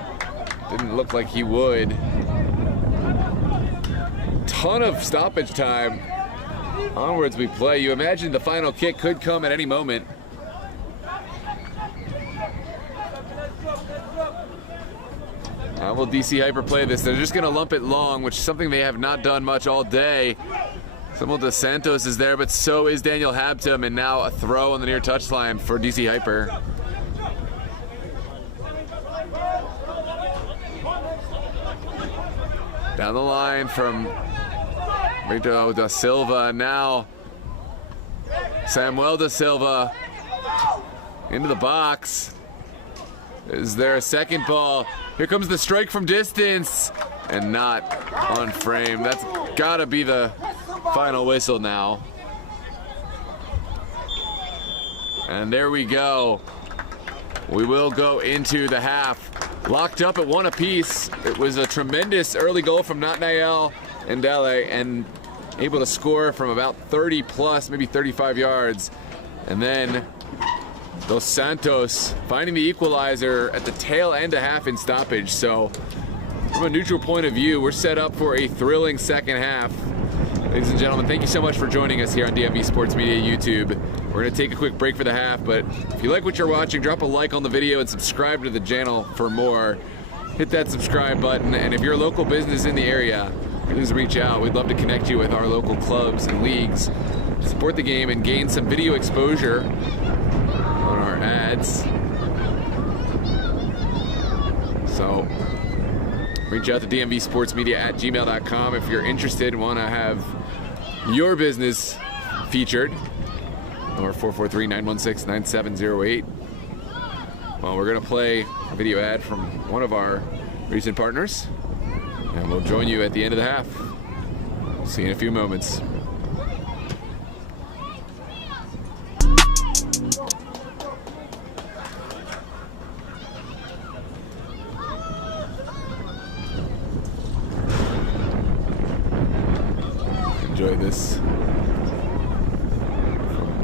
Didn't look like he would. Ton of stoppage time. Onwards we play. You imagine the final kick could come at any moment. How will DC Hyper play this? They're just going to lump it long, which is something they have not done much all day. Samuel Dos Santos is there, but so is Daniel Habtum, and now a throw on the near touchline for DC Hyper. Down the line from Victor da Silva. Now Samuel da Silva into the box. Is there a second ball? Here comes the strike from distance and not on frame. That's gotta be the final whistle now. And there we go. We will go into the half. Locked up at 1 apiece. It was a tremendous early goal from Nathaniel Ndele and able to score from about 30 plus, maybe 35 yards. And then Dos Santos finding the equalizer at the tail end of half in stoppage. So from a neutral point of view, we're set up for a thrilling second half. Ladies and gentlemen, thank you so much for joining us here on DMV Sports Media YouTube. We're going to take a quick break for the half, but if you like what you're watching, drop a like on the video and subscribe to the channel for more. Hit that subscribe button, and if you're a local business in the area, please reach out. We'd love to connect you with our local clubs and leagues, support the game, and gain some video exposure on our ads. So reach out to dmvsportsmedia@gmail.com if you're interested and want to have your business featured. Or 443-916-9708. Well, we're going to play a video ad from one of our recent partners, and we'll join you at the end of the half. See you in a few moments. Enjoy this.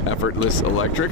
Effortless Electric.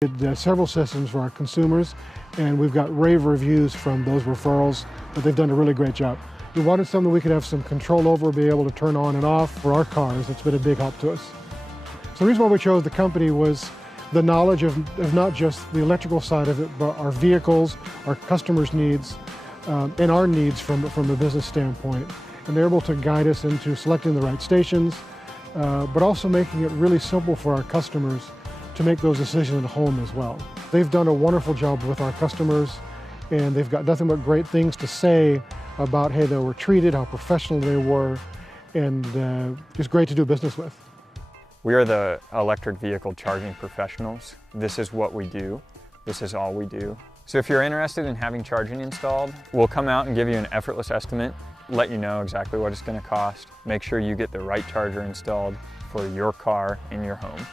Did several systems for our consumers, and we've got rave reviews from those referrals that they've done a really great job. We wanted something we could have some control over, be able to turn on and off for our cars. It's been a big help to us. So the reason why we chose the company was the knowledge of not just the electrical side of it, but our vehicles, our customers' needs, and our needs from a business standpoint. And they're able to guide us into selecting the right stations, but also making it really simple for our customers to make those decisions at home as well. They've done a wonderful job with our customers, and they've got nothing but great things to say about how they were treated, how professional they were, and just great to do business with. We are the electric vehicle charging professionals. This is what we do. This is all we do. So if you're interested in having charging installed, we'll come out and give you an effortless estimate, let you know exactly what it's going to cost, make sure you get the right charger installed for your car in your home.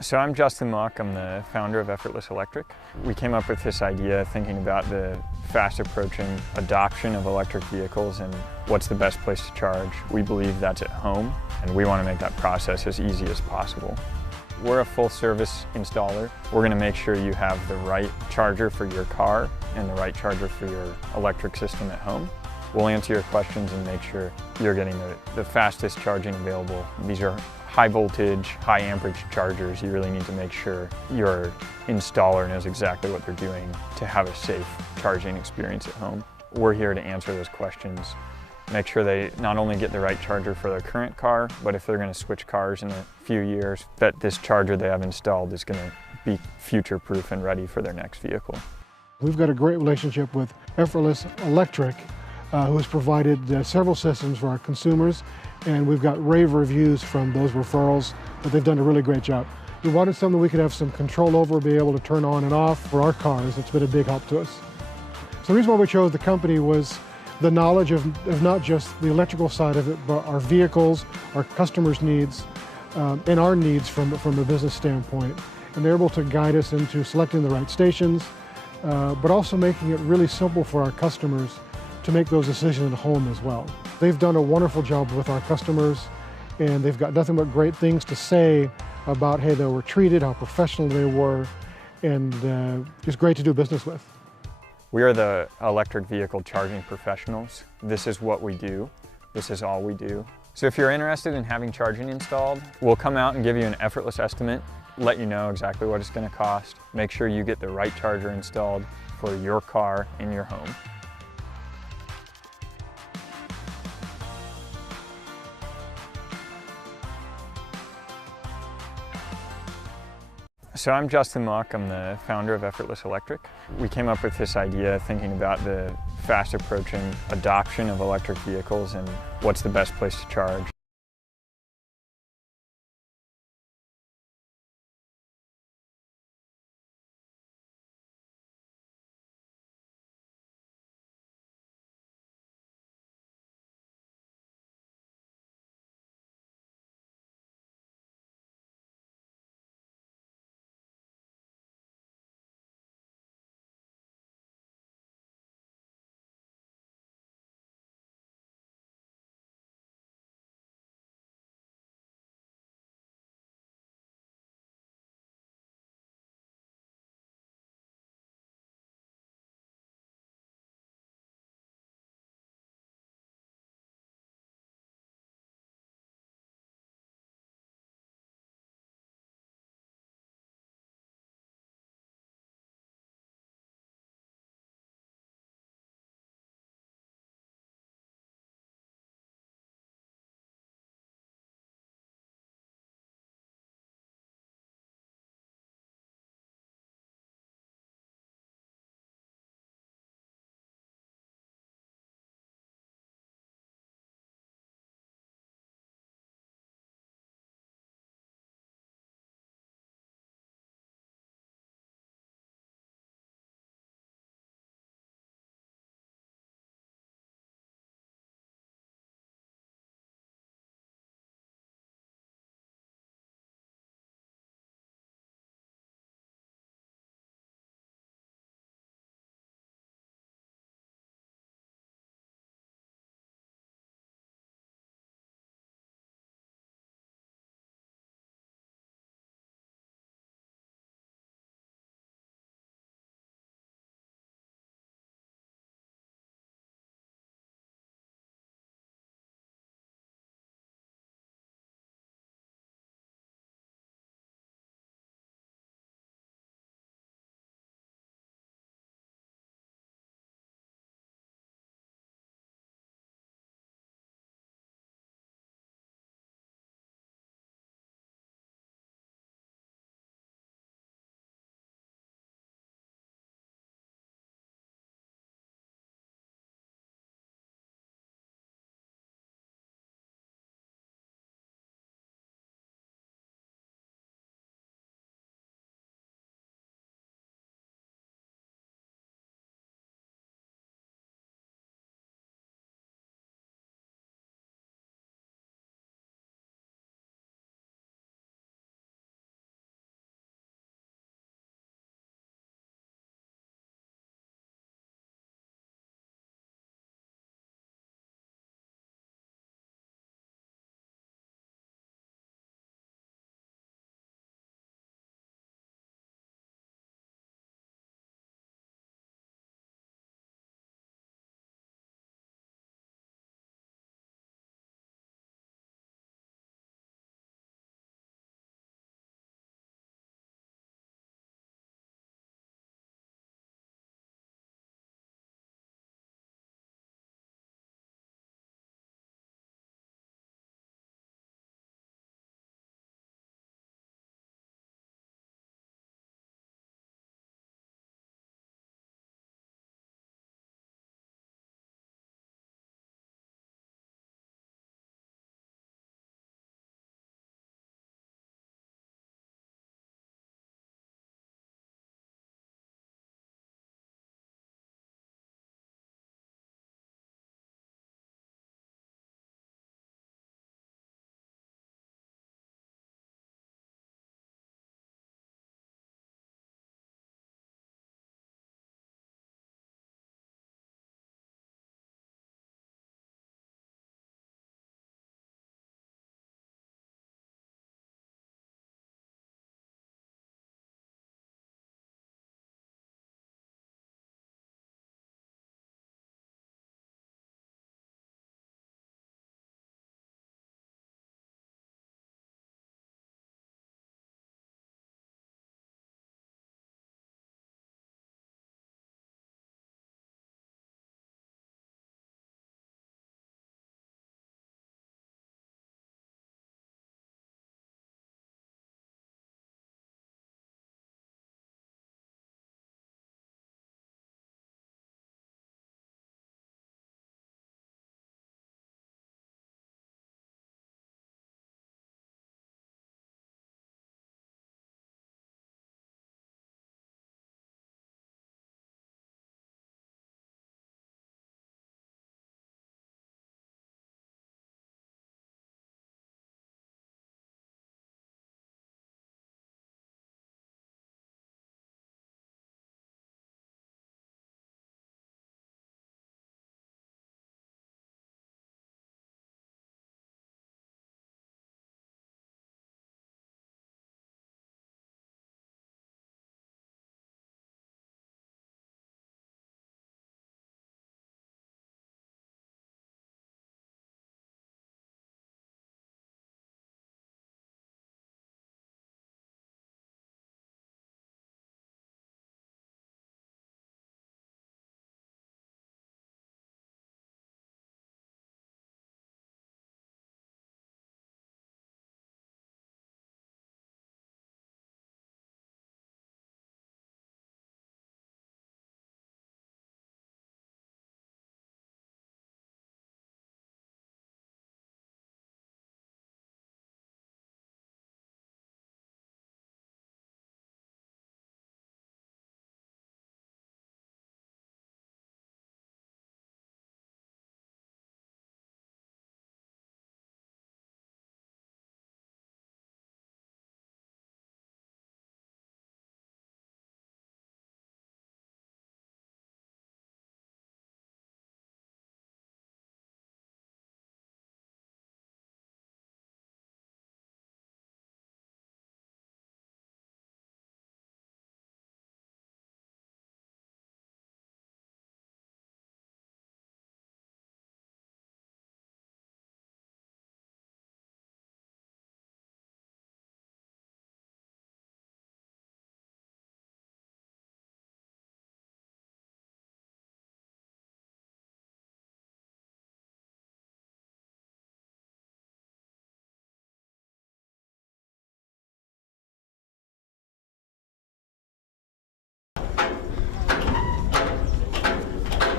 So I'm Justin Mock, I'm the founder of Effortless Electric. We came up with this idea thinking about the fast approaching adoption of electric vehicles and what's the best place to charge. We believe that's at home, and we want to make that process as easy as possible. We're a full service installer. We're going to make sure you have the right charger for your car and the right charger for your electric system at home. We'll answer your questions and make sure you're getting the fastest charging available. These are high voltage, high amperage chargers. You really need to make sure your installer knows exactly what they're doing to have a safe charging experience at home. We're here to answer those questions, make sure they not only get the right charger for their current car, but if they're going to switch cars in a few years, that this charger they have installed is going to be future-proof and ready for their next vehicle. We've got a great relationship with Effortless Electric, who has provided several systems for our consumers, and we've got rave reviews from those referrals that they've done a really great job. We wanted something we could have some control over, be able to turn on and off for our cars. It's been a big help to us. So the reason why we chose the company was the knowledge of not just the electrical side of it, but our vehicles, our customers' needs, and our needs from a business standpoint. And they're able to guide us into selecting the right stations, but also making it really simple for our customers to make those decisions at home as well. They've done a wonderful job with our customers, and they've got nothing but great things to say about how they were treated, how professional they were, and just great to do business with. We are the electric vehicle charging professionals. This is what we do. This is all we do. So if you're interested in having charging installed, we'll come out and give you an effortless estimate, let you know exactly what it's going to cost, make sure you get the right charger installed for your car in your home. So I'm Justin Mock, I'm the founder of Effortless Electric. We came up with this idea thinking about the fast approaching adoption of electric vehicles and what's the best place to charge.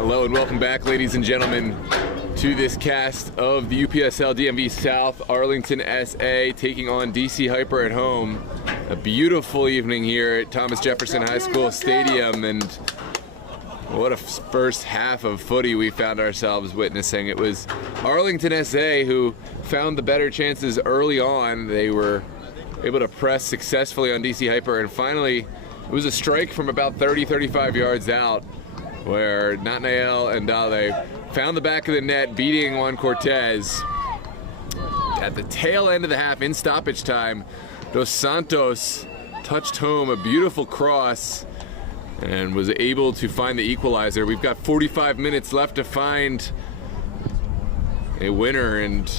Hello and welcome back, ladies and gentlemen, to this cast of the UPSL DMV South Arlington SA taking on DC Hyper at home. A beautiful evening here at Thomas Jefferson High School Stadium, and what a first half of footy we found ourselves witnessing. It was Arlington SA who found the better chances early on. They were able to press successfully on DC Hyper, and finally it was a strike from about 30-35 yards out where Nathaniel and Dale found the back of the net, beating Juan Cortez. At the tail end of the half, in stoppage time, Dos Santos touched home a beautiful cross and was able to find the equalizer. We've got 45 minutes left to find a winner, and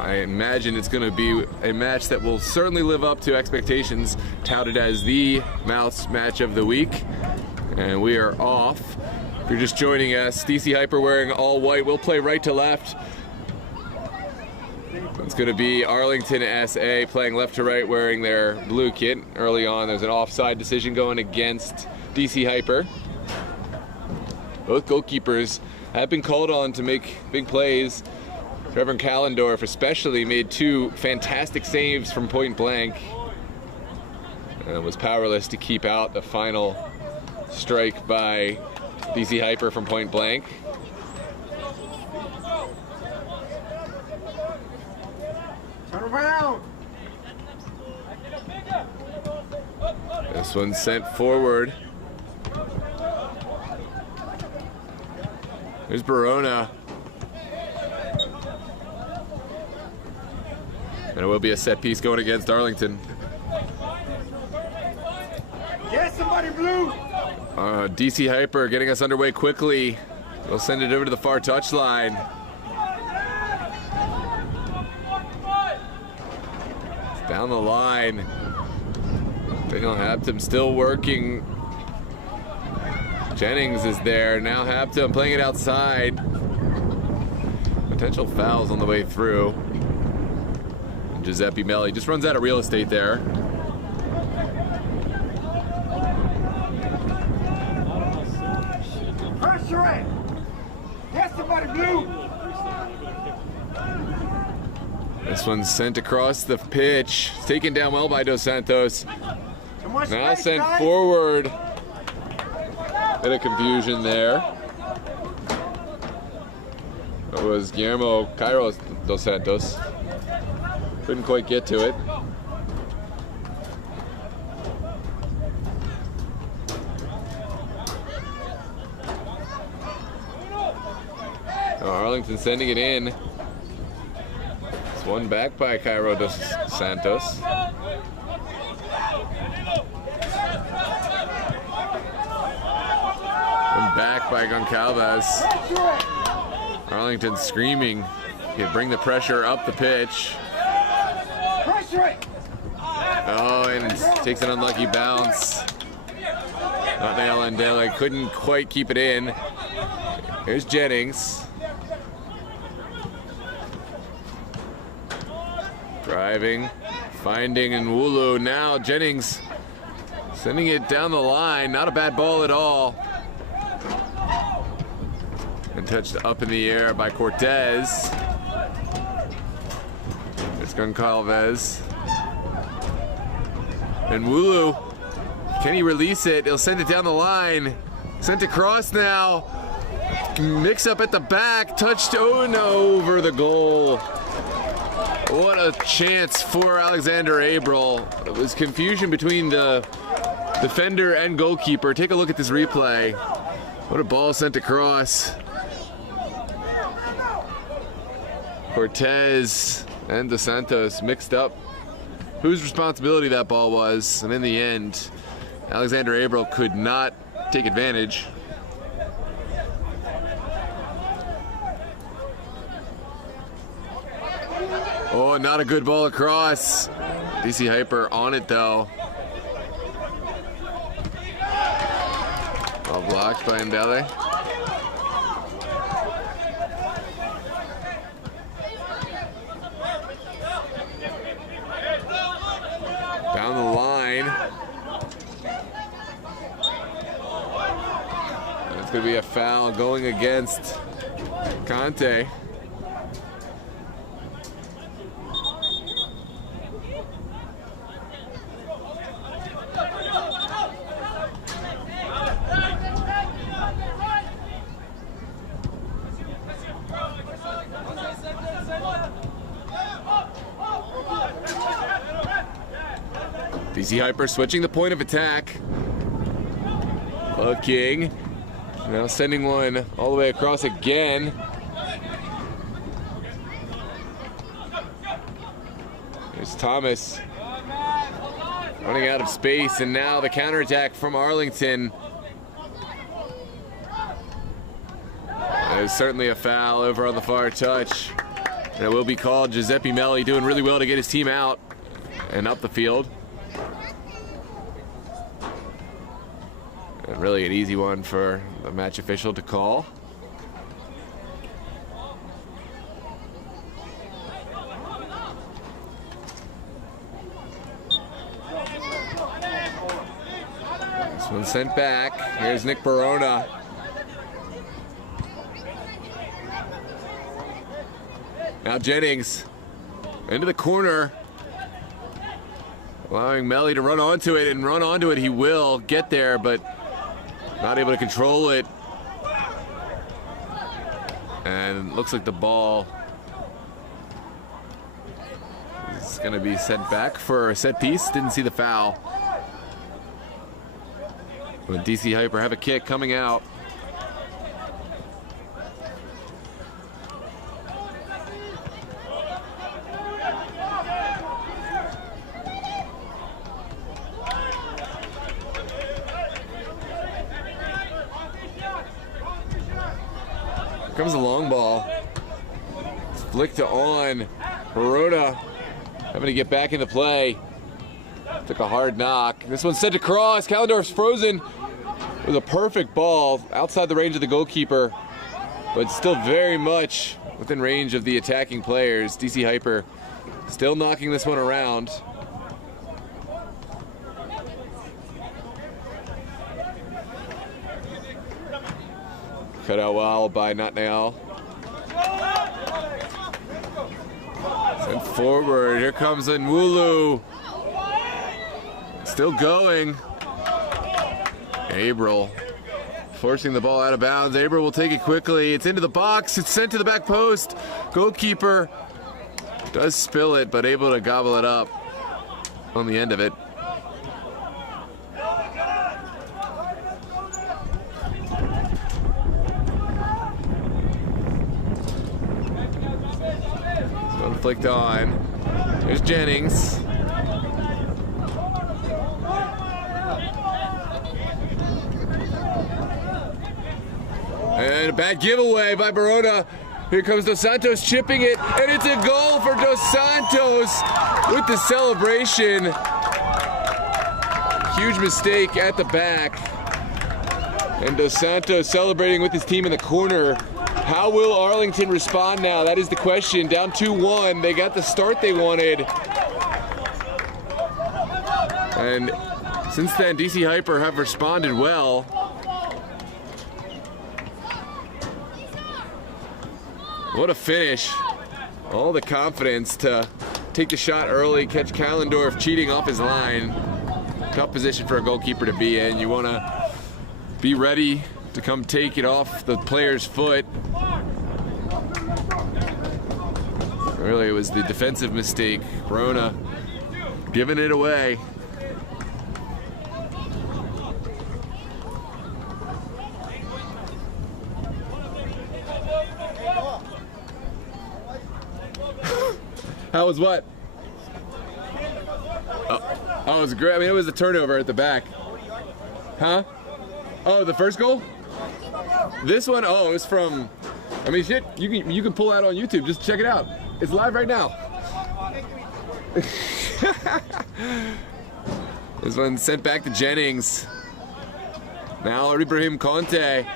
I imagine it's going to be a match that will certainly live up to expectations, touted as the mouse match of the week. And we are off. If you're just joining us, DC Hyper wearing all white. We'll play right to left. It's going to be Arlington SA playing left to right wearing their blue kit. Early on, there's an offside decision going against DC Hyper. Both goalkeepers have been called on to make big plays. Trevor Callendorf especially made two fantastic saves from point blank and was powerless to keep out the final strike by DC Hyper from point blank. Turn around. This one's sent forward. There's Barona. And it will be a set piece going against Arlington. Get somebody blue. DC Hyper getting us underway quickly. We'll send it over to the far touchline. Down the line. Daniel Hampton still working. Jennings is there. Now Hampton playing it outside. Potential fouls on the way through. And Giuseppe Melli just runs out of real estate there. Pressure it. Get somebody blue. This one's sent across the pitch. It's taken down well by Dos Santos. Now sent forward. Bit of confusion there. It was Guillermo Kairos Dos Santos. Couldn't quite get to it. Arlington sending it in. It's one back by Cairo Dos Santos. One back by Goncalves. Arlington screaming. He'd bring the pressure up the pitch. Oh, and takes an unlucky bounce. Nathaniel and Dele couldn't quite keep it in. Here's Jennings. Driving, finding Nwulu. Now Jennings sending it down the line. Not a bad ball at all. And touched up in the air by Cortez. It's Goncalves. And Nwulu, can he release it? He'll send it down the line. Sent across now. Mix up at the back. Touched over the goal. What a chance for Alexander Abril. It was confusion between the defender and goalkeeper. Take a look at this replay. What a ball sent across. Cortez and Dos Santos mixed up whose responsibility that ball was, and in the end, Alexander Abril could not take advantage. Oh, not a good ball across. DC Hyper on it though. Ball blocked by Ndele. Down the line. It's going to be a foul going against Conte. DC Hyper switching the point of attack. Looking. Now sending one all the way across again. There's Thomas. Running out of space, and now the counterattack from Arlington. There's certainly a foul over on the far touch. And it will be called. Giuseppe Melli doing really well to get his team out and up the field. And really an easy one for the match official to call. This one sent back. Here's Nick Barona. Now Jennings into the corner, allowing Melli to run onto it, and run onto it he will get there, but not able to control it. And looks like the ball is going to be sent back for a set piece. Didn't see the foul. But DC Hyper have a kick coming out. Comes a long ball. It's flicked to on. Barona having to get back into play. Took a hard knock. This one's sent across. Callendorf's frozen. It was a perfect ball outside the range of the goalkeeper, but still very much within range of the attacking players. DC Hyper still knocking this one around. Cut out well by Notnail. Sent forward. Here comes Nwulu. Still going. Abril forcing the ball out of bounds. Abril will take it quickly. It's into the box. It's sent to the back post. Goalkeeper does spill it, but able to gobble it up on the end of it. Flicked on. There's Jennings. And a bad giveaway by Barona. Here comes Dos Santos chipping it, and it's a goal for Dos Santos with the celebration. Huge mistake at the back. And Dos Santos celebrating with his team in the corner. How will Arlington respond now? That is the question. Down 2-1. They got the start they wanted. And since then, DC Hyper have responded well. What a finish. All the confidence to take the shot early, catch Callendorf cheating off his line. Tough position for a goalkeeper to be in. You want to be ready to come take it off the player's foot. Really, it was the defensive mistake. Barona giving it away. How was what? Oh, it was great. I mean, it was a turnover at the back. Huh? Oh, the first goal? This one, oh, it was from, I mean, shit, you can pull that on YouTube. Just check it out. It's live right now. This one sent back to Jennings. Now Ibrahim Conte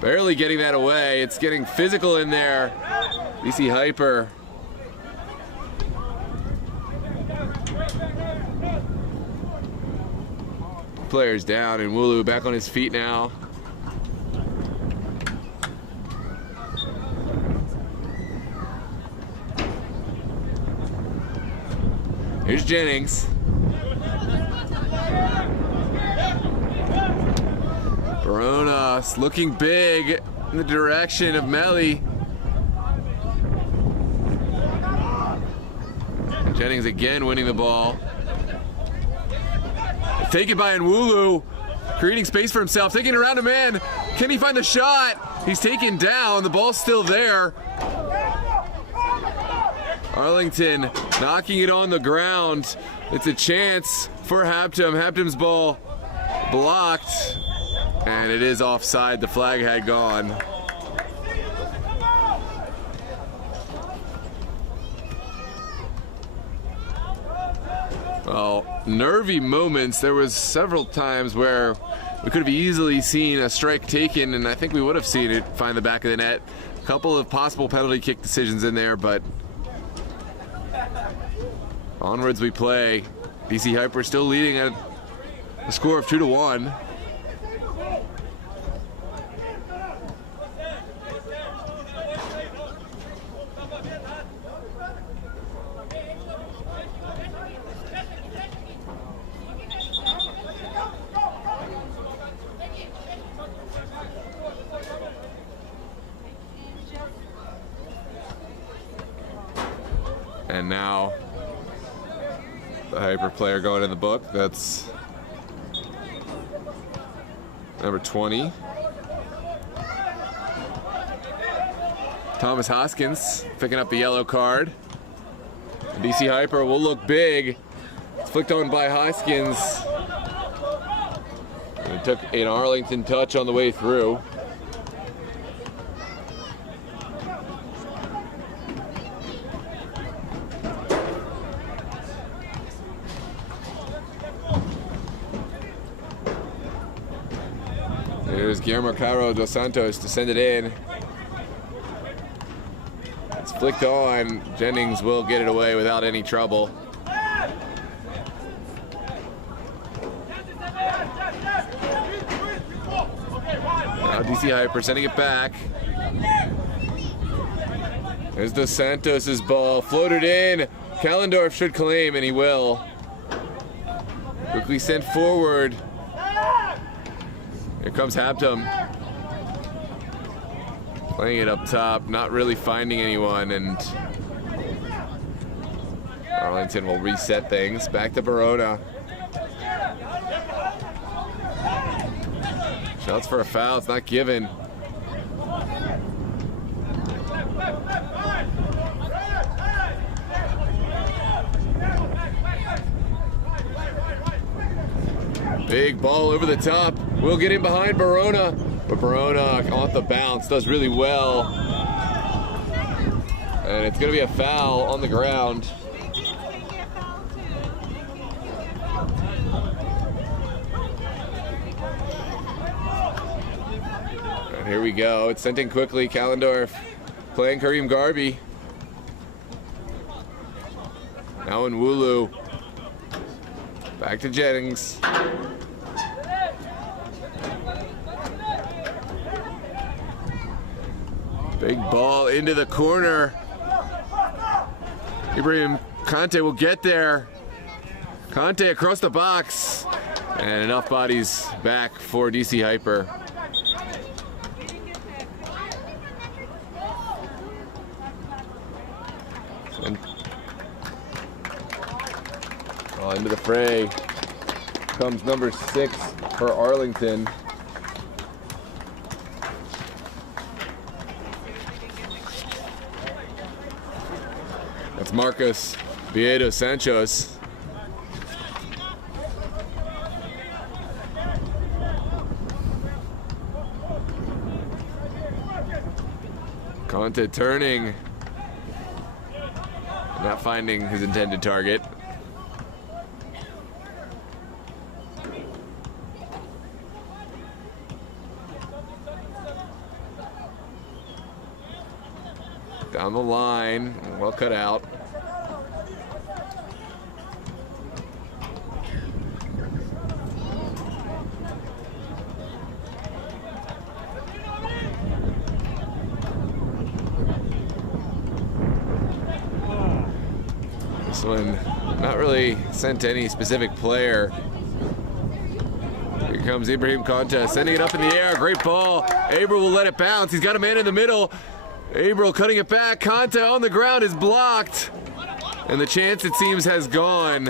barely getting that away. It's getting physical in there. DC Hyper. Players down, and Nwulu back on his feet now. Here's Jennings. Barona's looking big in the direction of Melly. Jennings again winning the ball. Taken by Nwulu, creating space for himself, taking around a man. Can he find the shot? He's taken down, the ball's still there. Arlington knocking it on the ground. It's a chance for Hampton. Hampton's ball blocked, and it is offside. The flag had gone. Well, nervy moments. There was several times where we could have easily seen a strike taken, and I think we would have seen it find the back of the net. A couple of possible penalty kick decisions in there, but onwards we play. DC Hyper still leading at a score of 2-1. And now the Hyper player going in the book. That's number 20. Thomas Hoskins picking up the yellow card. And DC Hyper will look big. It's flicked on by Hoskins. And it took an Arlington touch on the way through. Here's Guillermo Caro dos Santos to send it in. It's flicked on. Jennings will get it away without any trouble. Now DC Hyper sending it back. There's dos Santos' ball. Floated in. Kallendorf should claim, and he will. Quickly sent forward. Here comes Hampton. Playing it up top, not really finding anyone, and Arlington will reset things. Back to Barona. Shouts for a foul, it's not given. Big ball over the top. We'll get in behind Barona, but Barona off the bounce does really well. And it's going to be a foul on the ground. And here we go. It's sent in quickly. Kallendorf playing Kareem Garby. Now Nwulu. Back to Jennings. Big ball into the corner. Ibrahim Conte will get there. Conte across the box. And enough bodies back for DC Hyper. And into the fray comes number 6 for Arlington. That's Marcos Viedo Sanchez. Conte turning, not finding his intended target. Down the line, well cut out. This one not really sent to any specific player. Here comes Ibrahim Konta, sending it up in the air. Great ball. Abril will let it bounce. He's got a man in the middle. Abril cutting it back. Konta on the ground is blocked. And the chance, it seems, has gone.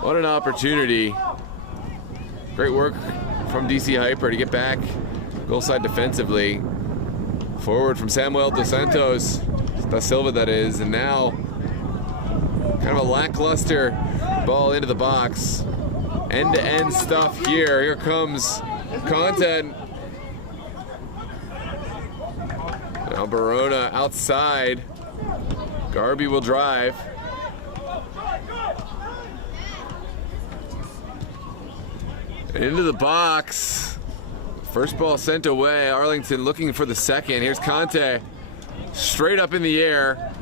What an opportunity. Great work from DC Hyper to get back goal side defensively. Forward from Samuel Dos Santos, Da Silva that is, and now kind of a lackluster ball into the box. End-to-end stuff here. Here comes Content. Now Barona outside. Garby will drive. Into the box. First ball sent away. Arlington looking for the second. Here's Conte. Straight up in the air.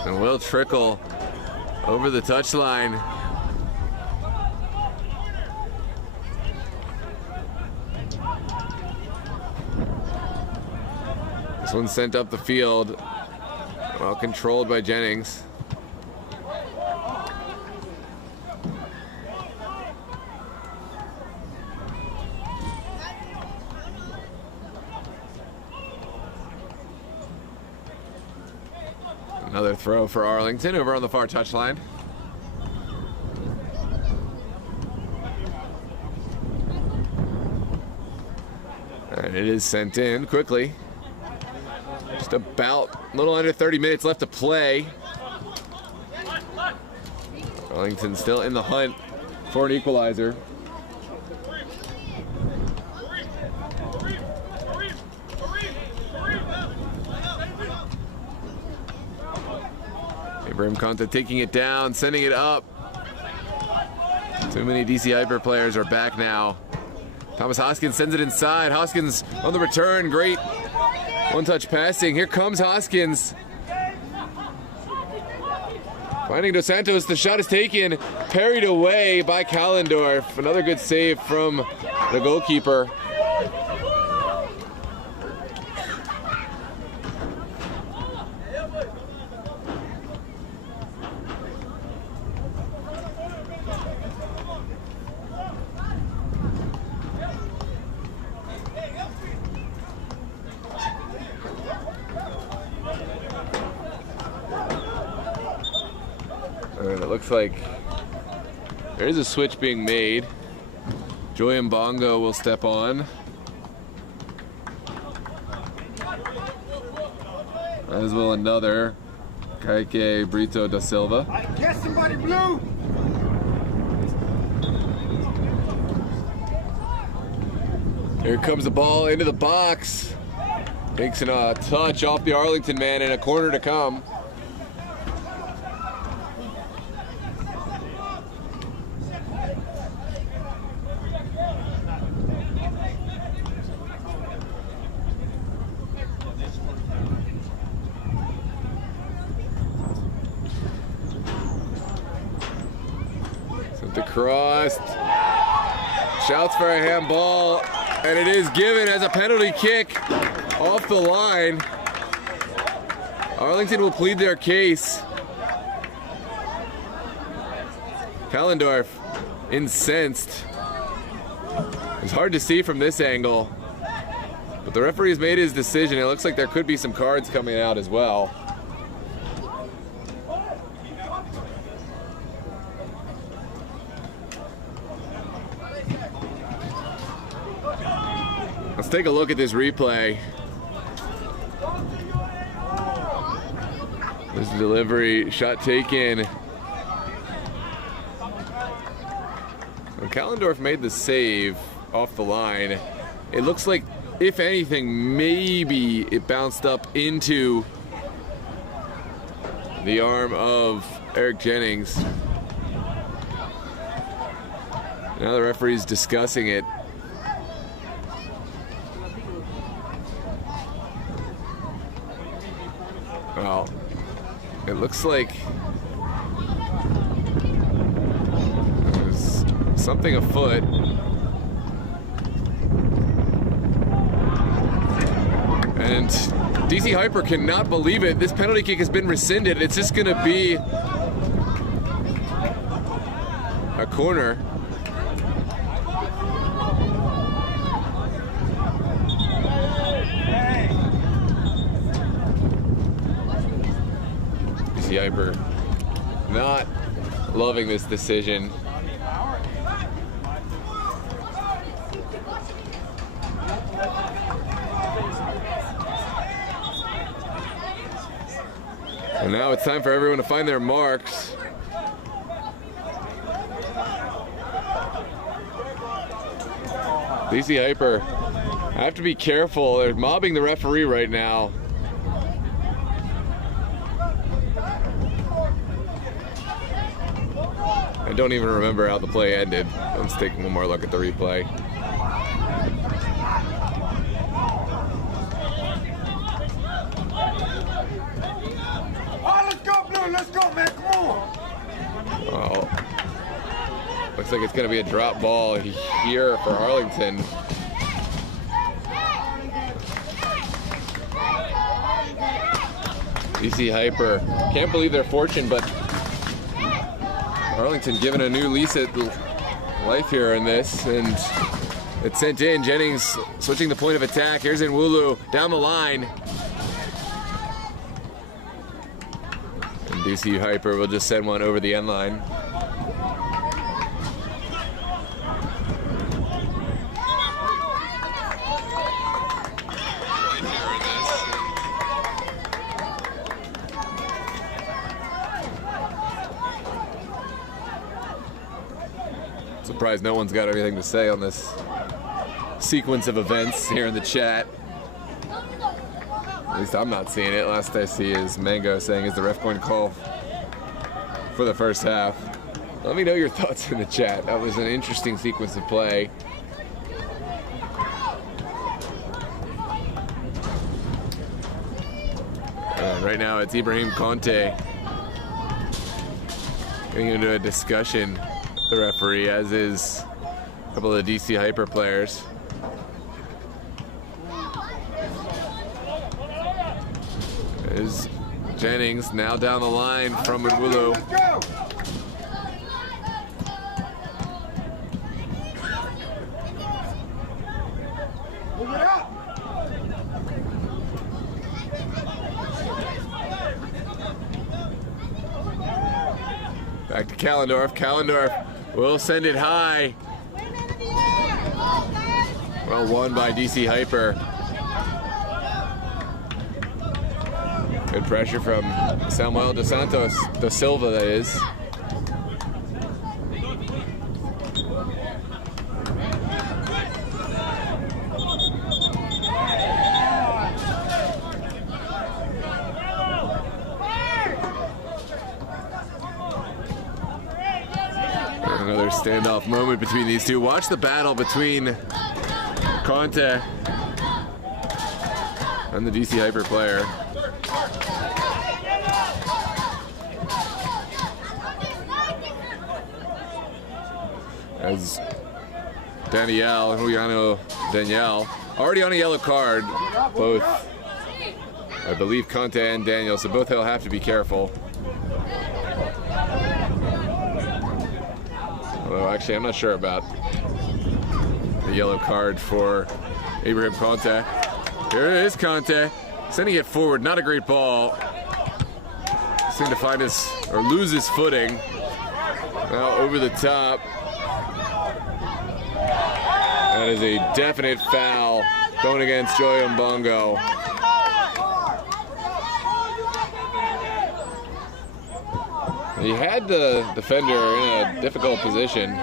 And will trickle over the touchline. This one's sent up the field. Well controlled by Jennings. Another throw for Arlington over on the far touchline. And it is sent in quickly. Just about a little under 30 minutes left to play. Arlington still in the hunt for an equalizer. Ibrahim Konta taking it down, sending it up. Too many DC Hyper players are back now. Thomas Hoskins sends it inside. Hoskins on the return, great one-touch passing. Here comes Hoskins. Finding Dos Santos, the shot is taken, parried away by Kallendorf. Another good save from the goalkeeper. And it looks like there is a switch being made. Joy Mbongo will step on. As will another, Kaique Brito da Silva. I guess somebody blue. Here comes the ball into the box. Takes a touch off the Arlington man and a corner to come. The cross, shouts for a handball, and it is given as a penalty kick off the line. Arlington will plead their case. Kallendorf incensed. It's hard to see from this angle, but the referee has made his decision. It looks like there could be some cards coming out as well. Let's take a look at this replay. This delivery, shot taken. When Kallendorf made the save off the line, it looks like, if anything, maybe it bounced up into the arm of Eric Jennings. Now the referee's discussing it. Well, it looks like there's something afoot. And DC Hyper cannot believe it. This penalty kick has been rescinded. It's just going to be a corner. DC Hyper not loving this decision. And now it's time for everyone to find their marks. DC Hyper, I have to be careful. They're mobbing the referee right now. I don't even remember how the play ended. Let's take one more look at the replay. Let's go, man, come on. Oh, looks like it's going to be a drop ball here for Arlington. DC Hyper, can't believe their fortune, but Arlington given a new lease at life here in this, and it's sent in. Jennings switching the point of attack. Here's Nwulu down the line. DC Hyper will just send one over the end line. Surprised no one's got anything to say on this sequence of events here in the chat. At least I'm not seeing it. Last I see is Mango saying, is the ref going to call for the first half? Let me know your thoughts in the chat. That was an interesting sequence of play. Right now it's Ibrahim Conte getting into a discussion with the referee, as is a couple of the DC Hyper players. Is Jennings now down the line from Nwulu. Let's go. Move it up. Back to Callendorf. Callendorf will send it high. Well won by DC Hyper. Good pressure from Samuel dos Santos, da Silva that is. Another standoff moment between these two. Watch the battle between Conte and the DC Hyper player. As Juliano Daniel, already on a yellow card, both, I believe, Conte and Daniel, so both will have to be careful. Although, actually, I'm not sure about the yellow card for Ibrahim Conte. Here it is, Conte, sending it forward, not a great ball. Seemed to find his, or lose his footing. Now over the top. That is a definite foul going against Joy Mbongo. He had the defender in a difficult position.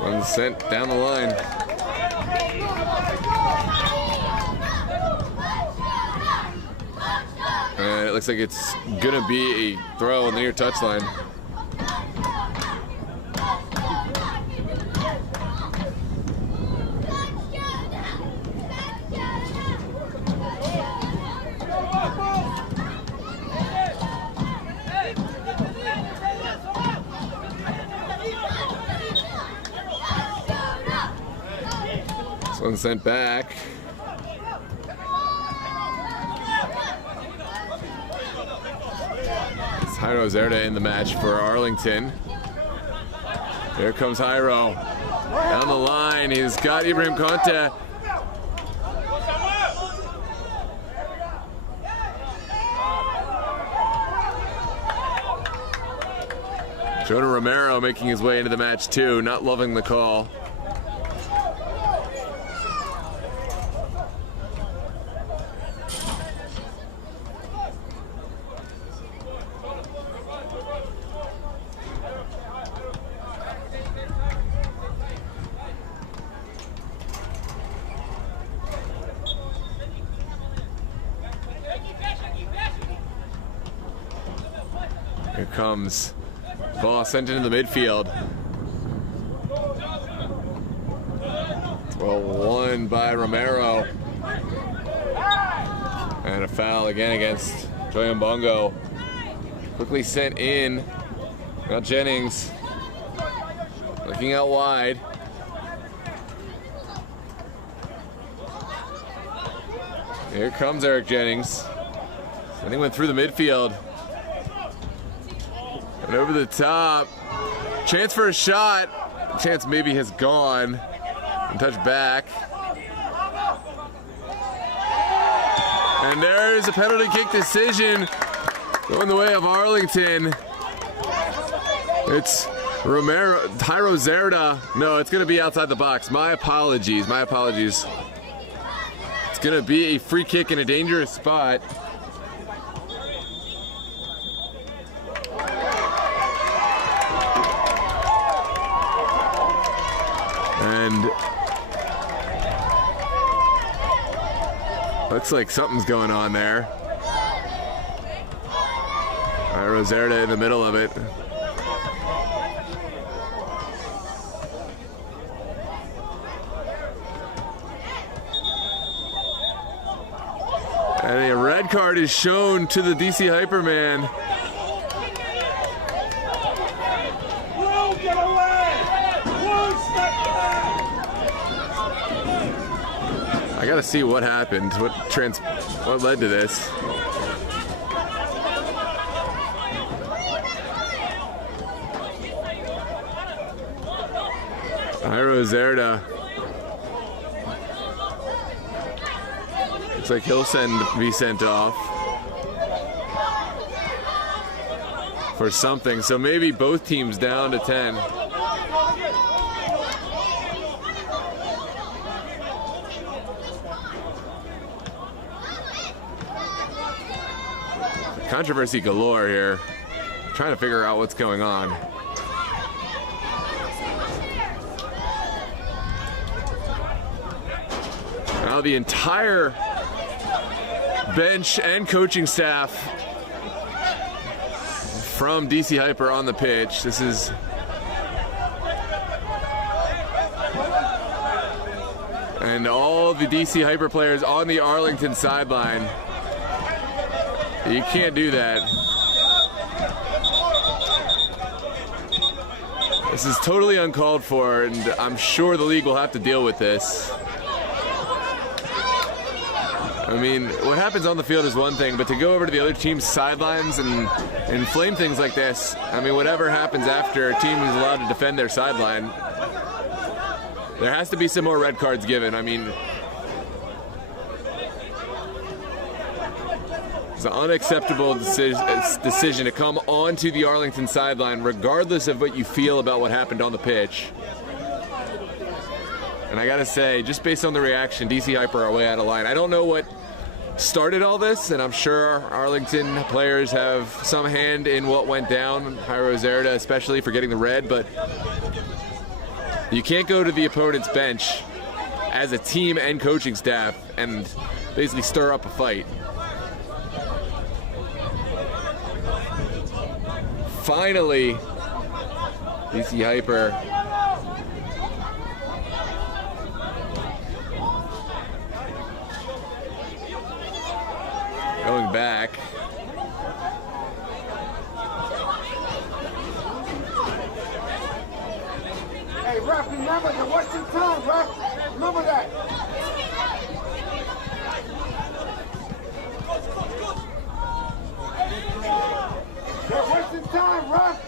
One sent down the line. And it looks like it's gonna be a throw on the near touchline. This one sent back. It's Jairo Zerda in the match for Arlington. Here comes Jairo. Down the line, he's got Ibrahim Conte. Jonah Romero making his way into the match too, not loving the call. Here comes ball sent into the midfield. Well, won by Romero. And a foul again against Joey Mbongo. Quickly sent in. Now Jennings looking out wide. Here comes Eric Jennings. Sending one through the midfield. And over the top. Chance for a shot. Chance maybe has gone. And touched back. And there's a penalty kick decision going the way of Arlington. It's Romero, Jairo Zerda. No, it's going to be outside the box. My apologies. My apologies. It's going to be a free kick in a dangerous spot. And looks like something's going on there. Jairo Zerda in the middle of it. And a red card is shown to the DC Hyperman. Get away! One step back! I gotta see what happened, what led to this. Jairo Zerda. Looks like he'll be sent off for something. So maybe both teams down to 10. Controversy galore here. Trying to figure out what's going on. Now the entire bench and coaching staff from DC Hyper on the pitch. This is and all the DC Hyper players on the Arlington sideline. You can't do that. This is totally uncalled for, and I'm sure the league will have to deal with this. I mean, what happens on the field is one thing, but to go over to the other team's sidelines and inflame things like this, I mean, whatever happens after a team is allowed to defend their sideline, there has to be some more red cards given. I mean, it's an unacceptable decision to come onto the Arlington sideline, regardless of what you feel about what happened on the pitch. And I gotta say, just based on the reaction, DC Hyper are way out of line. I don't know what started all this, and I'm sure Arlington players have some hand in what went down, Jairo Zerda especially for getting the red, but you can't go to the opponent's bench as a team and coaching staff and basically stir up a fight. finally, DC Hyper going back. Hey, ref, remember the Western time, ref. Remember that. They're wasting time, ref.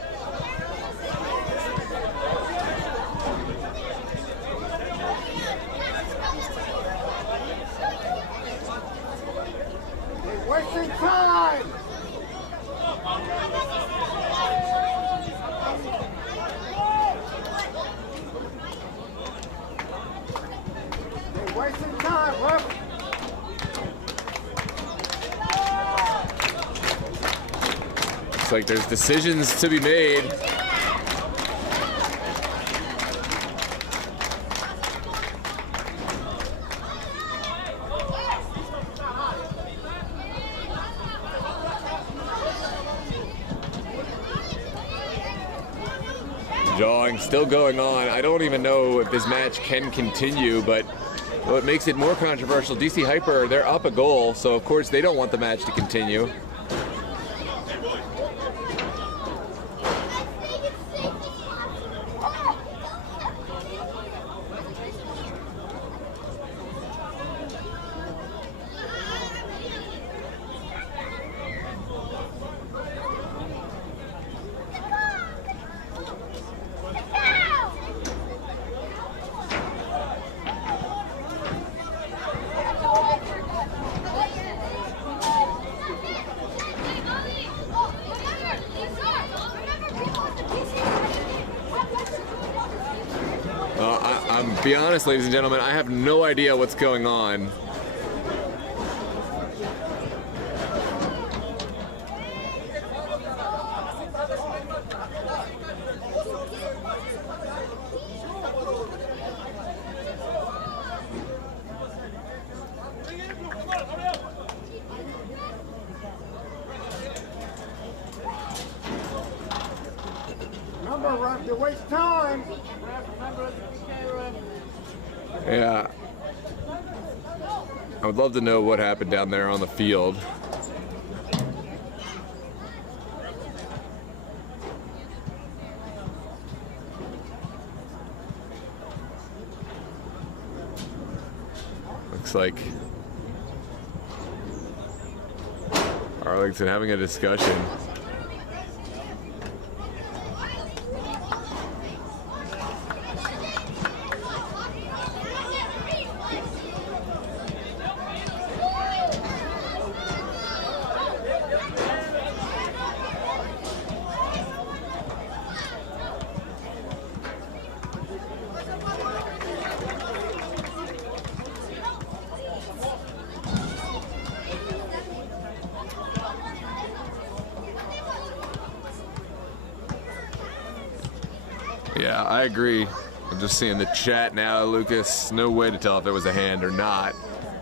They're wasting time. They're wasting time, ref. Looks like there's decisions to be made. Jawing still going on. I don't even know if this match can continue, but what makes it more controversial, DC Hyper, they're up a goal, so of course they don't want the match to continue. Be honest, ladies and gentlemen, I have no idea what's going on. Remember, ref, you waste time. Yeah. I would love to know what happened down there on the field. Looks like Arlington having a discussion. Yeah, I agree. I'm just seeing the chat now, Lucas. No way to tell if it was a hand or not.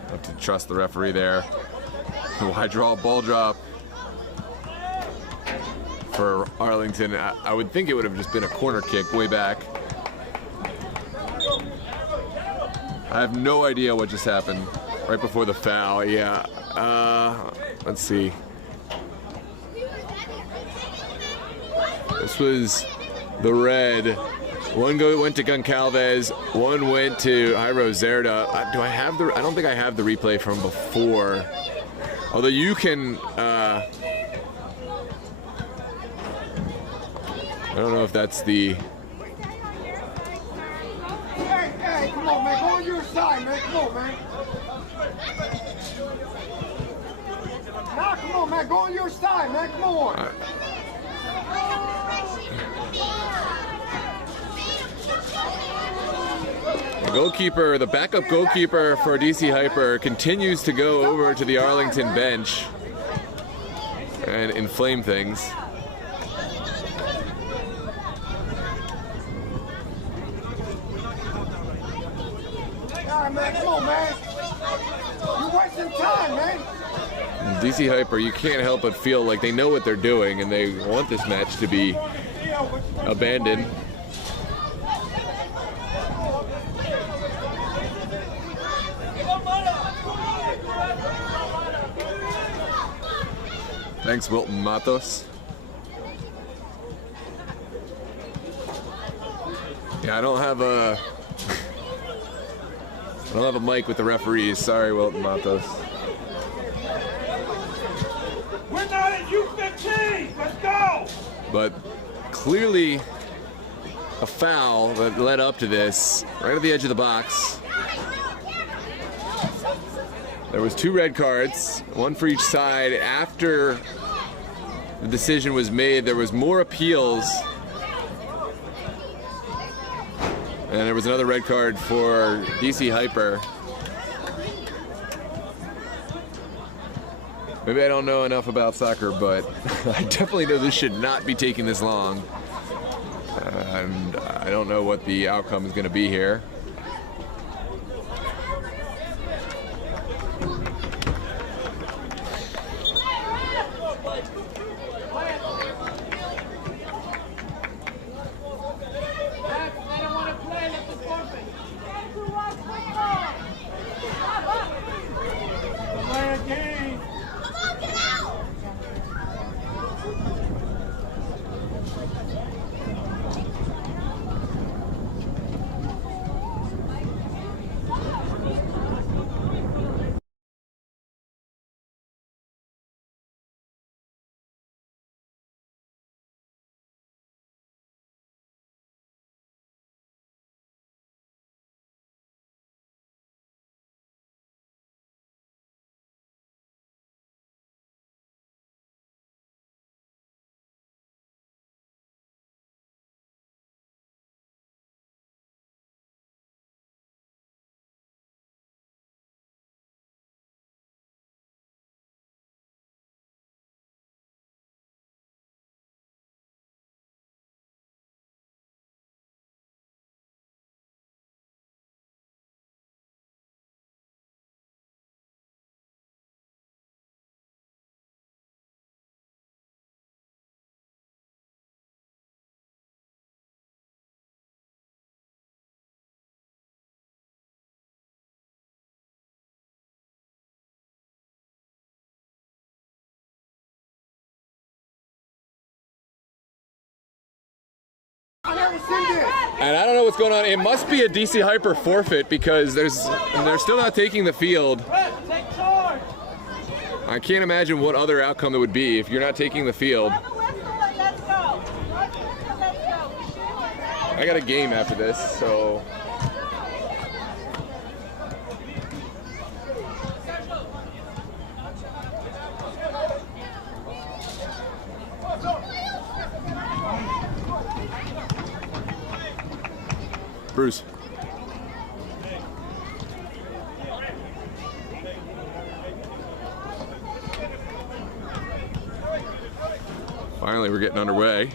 Have to trust the referee there. Why draw a ball drop for Arlington? I would think it would have just been a corner kick way back. I have no idea what just happened right before the foul. Yeah. Let's see. This was the red. One went to Goncalves, one went to Jairo Zerda. Do I have the? I don't think I have the replay from before. Although you can. I don't know if that's the. Hey, come on, man. Go on your side, man. Come on, man. Nah, come on, man. Go on your side, man. Come on. The goalkeeper, the backup goalkeeper for DC Hyper, continues to go over to the Arlington bench and inflame things. All right, man. Come on, man. You're wasting time, man. DC Hyper, you can't help but feel like they know what they're doing and they want this match to be abandoned. Thanks, Wilton Matos. Yeah, I don't have a mic with the referees. Sorry, Wilton Matos. We're not at U15. Let's go. But clearly a foul that led up to this, right at the edge of the box. There was 2 red cards, 1 for each side. After the decision was made, there was more appeals. And there was another red card for DC Hyper. Maybe I don't know enough about soccer, but I definitely know this should not be taking this long. And I don't know what the outcome is going to be here. And I don't know what's going on. It must be a DC Hyper forfeit because they're still not taking the field. I can't imagine what other outcome it would be if you're not taking the field. I got a game after this, so. Bruce. Finally, we're getting underway.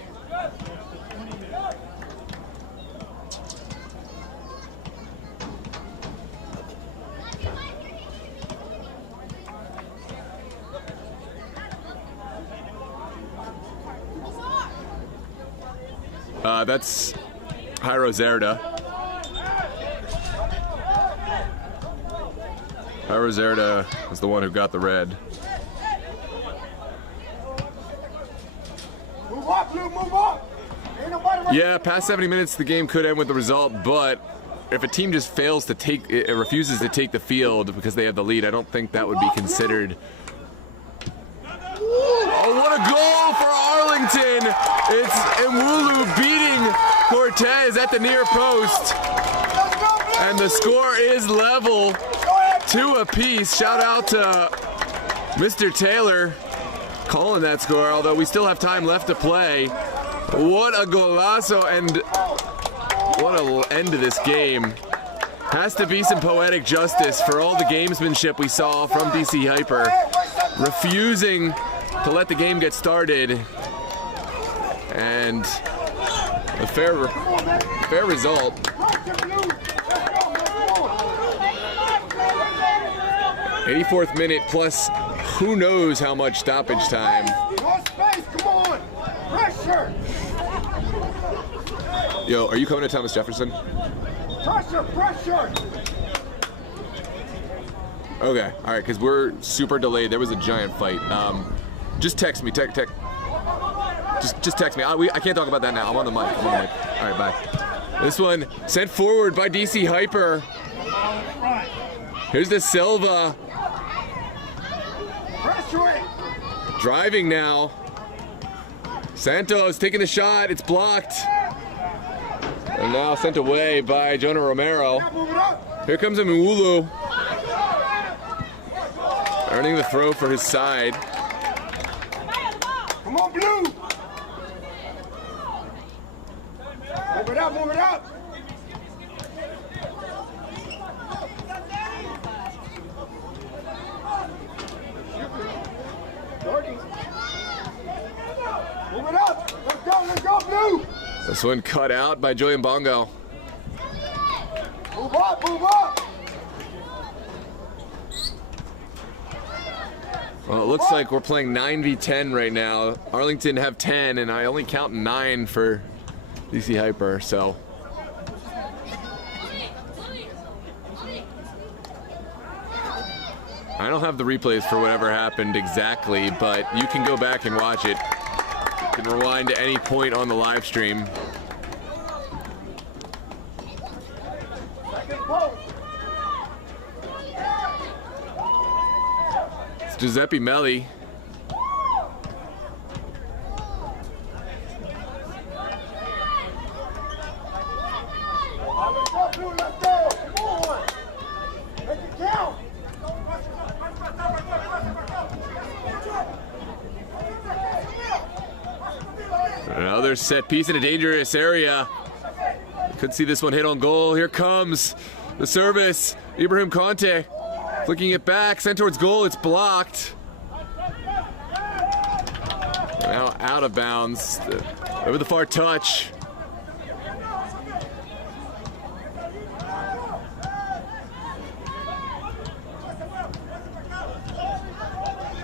That's Jairo Zerda. Jairo Zerda was the one who got the red. Move up, Luke, move up. Ain't nobody right. Yeah, past 70 minutes, the game could end with the result, but if a team just fails to take, it refuses to take the field because they have the lead, I don't think that would be considered. Oh, what a goal for Arlington! It's Mwulu beating Cortez at the near post. And the score is level, 2 apiece. Shout out to Mr. Taylor calling that score, although we still have time left to play. What a golazo, and what an end to this game. Has to be some poetic justice for all the gamesmanship we saw from DC Hyper, refusing to let the game get started, and a fair result. 84th minute plus who knows how much stoppage time. More space, come on! Pressure! Yo, are you coming to Thomas Jefferson? Pressure, pressure! Okay, all right, because we're super delayed. There was a giant fight. Just text me, just text me. I can't talk about that now. I'm on the mic. All right, bye. This one sent forward by DC Hyper. Here's the Silva. Pressure! Driving now. Santos taking the shot. It's blocked. And now sent away by Jonah Romero. Move it up! Here comes Mwulu. Earning the throw for his side. Come on, Blue! Move it up, move it up! Move it up! Let's go, Blue! This one cut out by Joey Mbongo. Move up, move up! Well, it looks like we're playing 9v10 right now. Arlington have 10, and I only count 9 for DC Hyper, so. I don't have the replays for whatever happened exactly, but you can go back and watch it. You can rewind to any point on the live stream. It's Giuseppe Melli. Let's go, Blue, let's go! Come on! Make it count! Another set piece in a dangerous area. Could see this one hit on goal. Here comes the service. Ibrahim Conte flicking it back, sent towards goal. It's blocked. Now out of bounds. Over the far touch.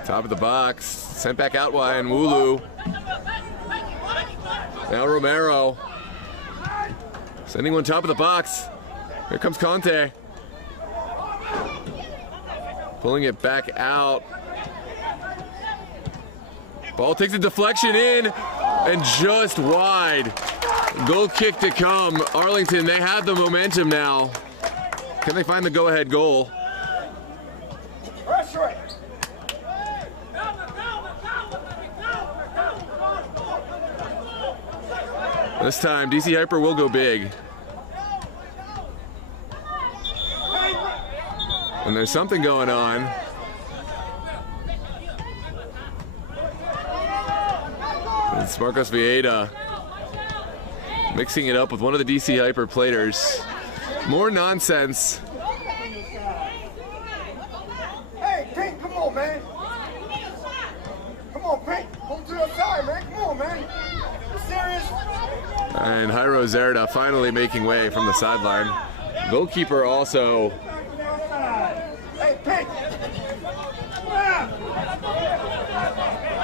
Top of the box. Sent back out wide. Wulu. Now Romero. Sending one top of the box. Here comes Conte. Pulling it back out. Ball takes a deflection in and just wide. Goal kick to come. Arlington, they have the momentum now. Can they find the go-ahead goal? Pressure it! This time, DC Hyper will go big. And there's something going on. It's Marcos Vieira mixing it up with one of the DC Hyper players. More nonsense. Hey, Pink, come on, man! Come on, Pink! Move to the side, man! Come on, man! You serious? And Jairo Zerda finally making way from the sideline. Goalkeeper also. Hey, Pink!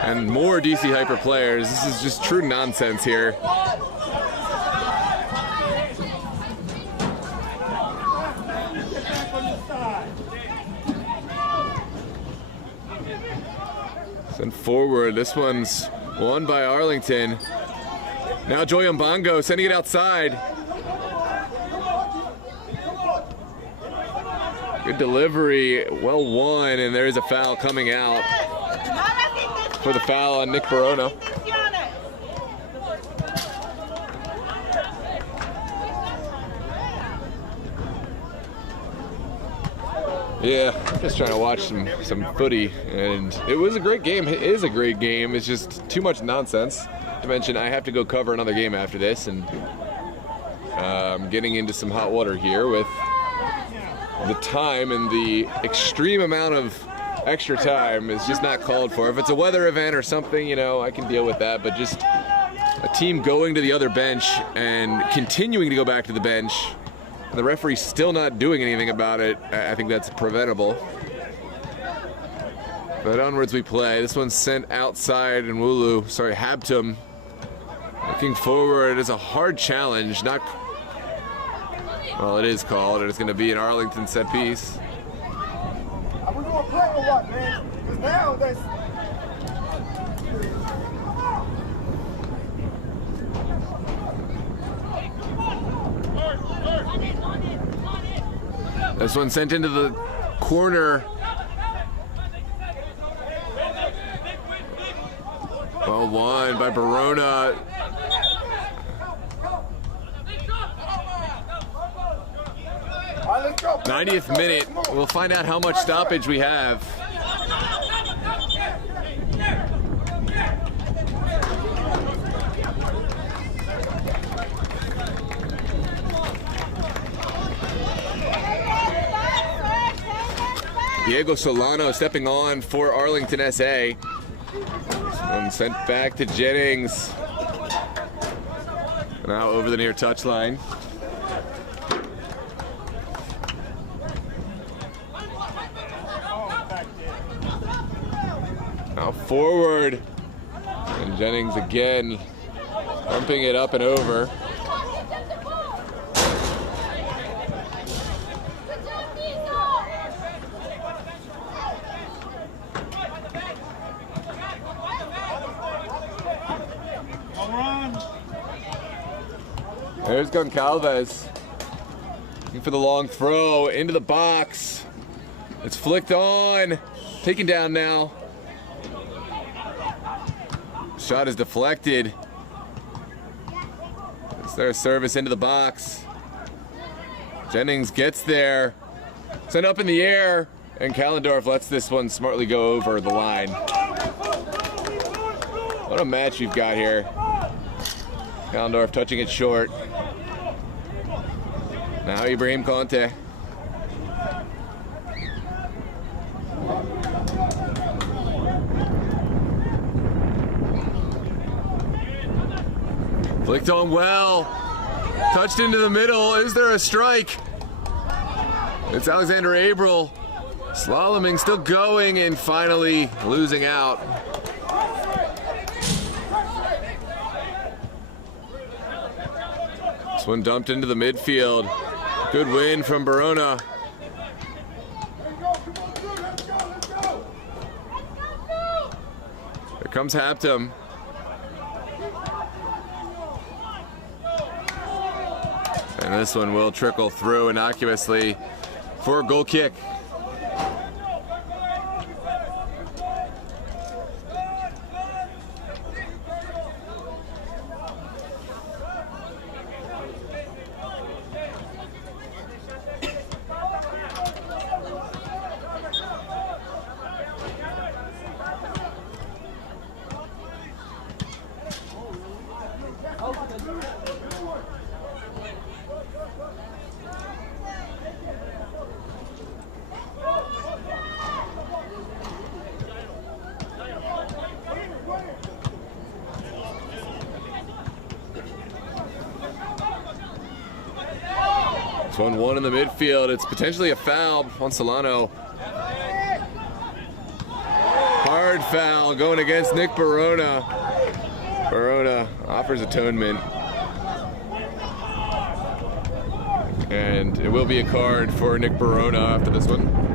And more DC Hyper players. This is just true nonsense here. Send forward. This one's won by Arlington. Now Joy Mbongo sending it outside. Good delivery, well won, and there is a foul coming out for the foul on Nick Barona. Yeah, I'm just trying to watch some footy, and it was a great game. It is a great game. It's just too much nonsense. To mention, I have to go cover another game after this, and I'm getting into some hot water here with the time, and the extreme amount of extra time is just not called for. If it's a weather event or something, you know, I can deal with that, but just a team going to the other bench and continuing to go back to the bench, and the referee's still not doing anything about it, I think that's preventable. But onwards we play. This one's sent outside in Wulu. Sorry, Habtum. Looking forward is a hard challenge. Not. Well, it is called. It's going to be an Arlington set piece. Are we going to play or what, man? Because now that's. This one sent into the corner. Well won by Barona. 90th minute. We'll find out how much stoppage we have. Diego Solano stepping on for Arlington SA. One sent back to Jennings. Now over the near touchline. Now forward. And Jennings again pumping it up and over. There's Goncalves. Looking for the long throw into the box. It's flicked on. Taken down now. Shot is deflected. Is there a service into the box? Jennings gets there. Sent up in the air. And Kallendorf lets this one smartly go over the line. What a match you've got here. Kallendorf touching it short. Now Ibrahim Conte. Flicked on well. Touched into the middle. Is there a strike? It's Alexander Abril. Slaloming, still going, and finally losing out. This one dumped into the midfield. Good win from Barona. Here comes Habtum. And this one will trickle through innocuously for a goal kick. This 1-1 in the midfield. It's potentially a foul on Solano. Hard foul going against Nick Barona. Barona offers atonement. And it will be a card for Nick Barona after this one.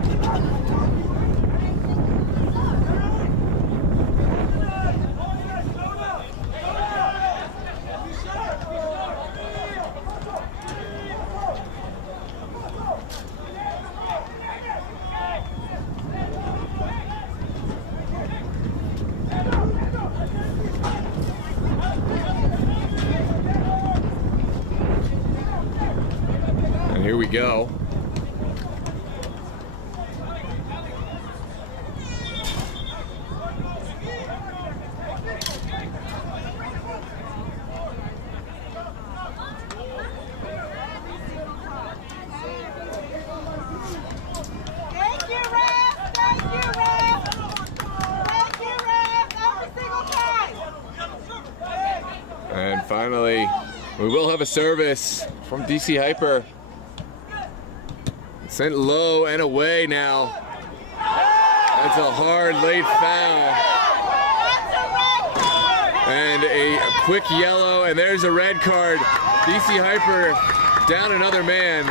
Here we go. Thank you, ref. Thank you, ref. Thank you, ref. Every single time. And finally, we will have a service from DC Hyper. Sent low and away now. That's a hard late foul. And a quick yellow, and there's a red card. DC Hyper down another man.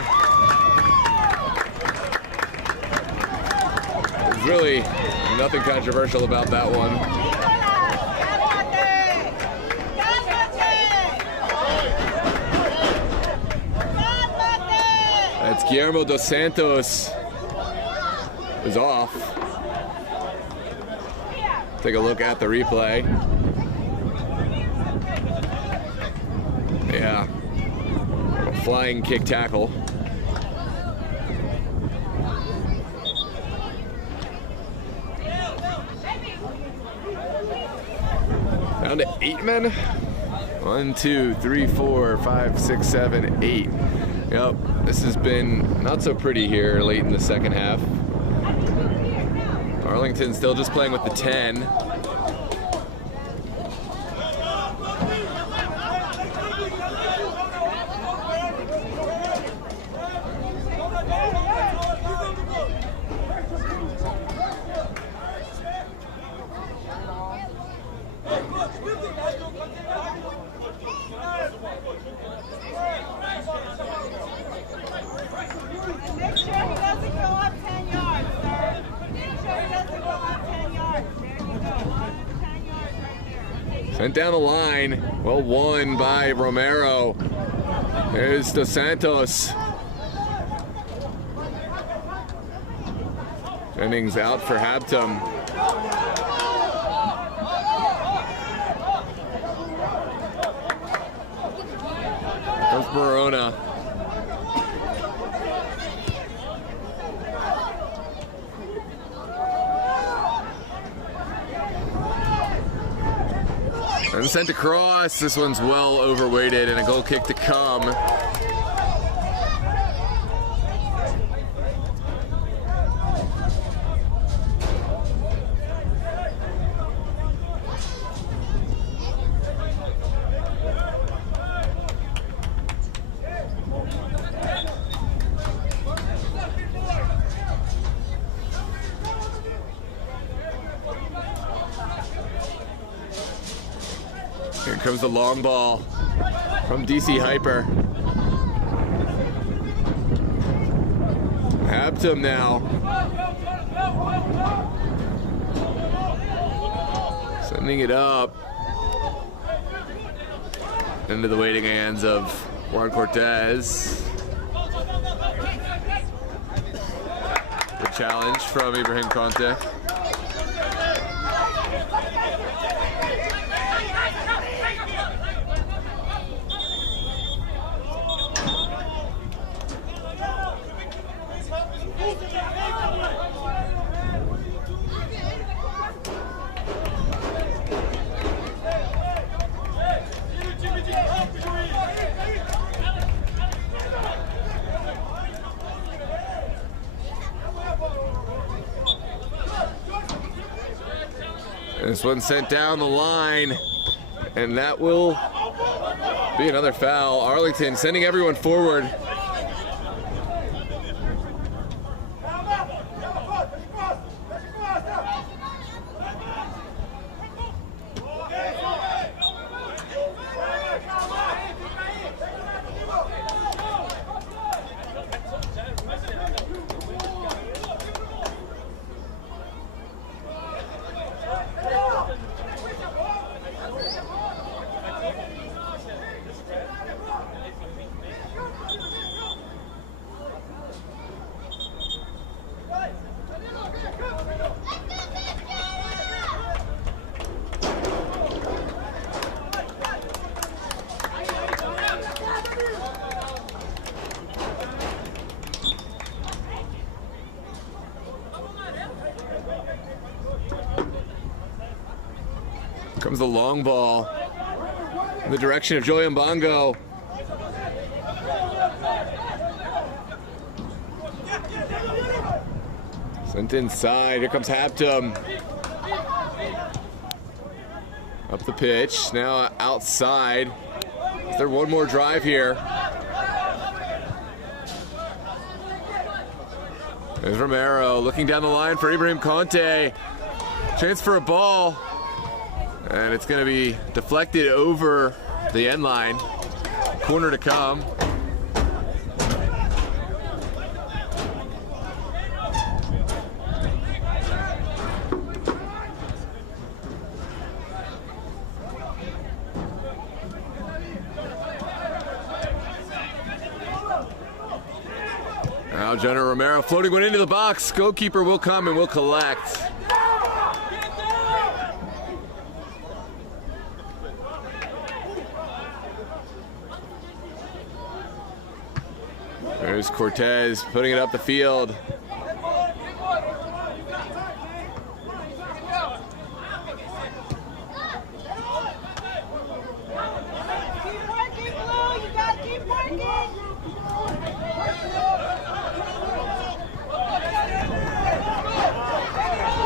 There's really nothing controversial about that one. That's Guillermo dos Santos is off. Take a look at the replay. Yeah, a flying kick tackle. Down to 8 men. 1, 2, 3, 4, 5, 6, 7, 8. Yep, this has been not so pretty here late in the second half. Arlington still just playing with the 10. Make sure he doesn't go up 10 yards, sir. Make sure he doesn't go up 10 yards. There you go. 10 yards right there. Sent down the line. Well won by Romero. There's Dos Santos. Jennings out for Hampton. Comes Barona. And sent across. This one's well overweighted, and a goal kick to come. Here comes the long ball from DC Hyper. Hampton now. Sending it up. Into the waiting hands of Juan Cortez. Good challenge from Ibrahim Conte. This one sent down the line, and that will be another foul. Arlington sending everyone forward. Comes the long ball in the direction of Joey Mbongo. Sent inside. Here comes Hampton. Up the pitch. Now outside. Is there one more drive here? There's Romero looking down the line for Ibrahim Conte. Chance for a ball. And it's going to be deflected over the end line. Corner to come. Now Jenner Romero floating one into the box. Goalkeeper will come and will collect. There's Cortez putting it up the field. Keep working, Blue. You gotta keep working.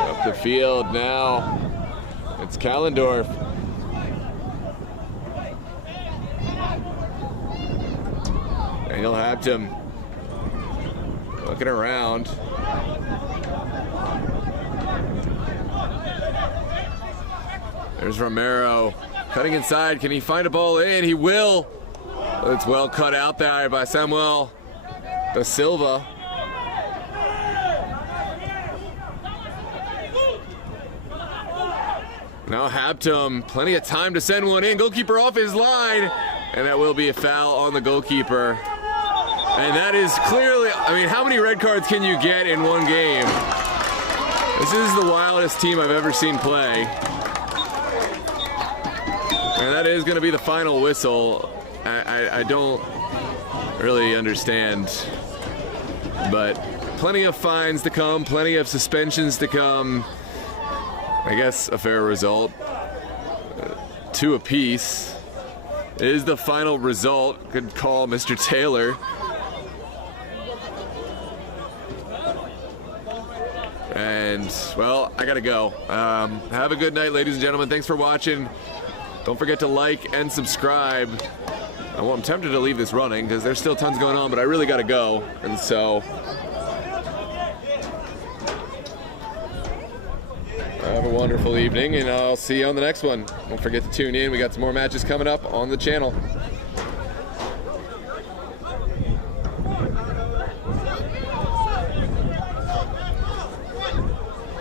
Up the field now. It's Kallendorf. And he'll have him looking around. There's Romero cutting inside. Can he find a ball in? He will. It's well cut out there by Samuel Da Silva. Now Haptum, plenty of time to send one in. Goalkeeper off his line, and that will be a foul on the goalkeeper. And that is clearly, I mean, how many red cards can you get in one game? This is the wildest team I've ever seen play. And that is going to be the final whistle. I don't really understand, but plenty of fines to come, plenty of suspensions to come. I guess a fair result. 2 apiece is the final result. Good call, Mr. Taylor. And, well, I gotta go. Have a good night, ladies and gentlemen. Thanks for watching. Don't forget to like and subscribe. I'm tempted to leave this running because there's still tons going on, but I really gotta go. And so, have a wonderful evening, and I'll see you on the next one. Don't forget to tune in. We got some more matches coming up on the channel.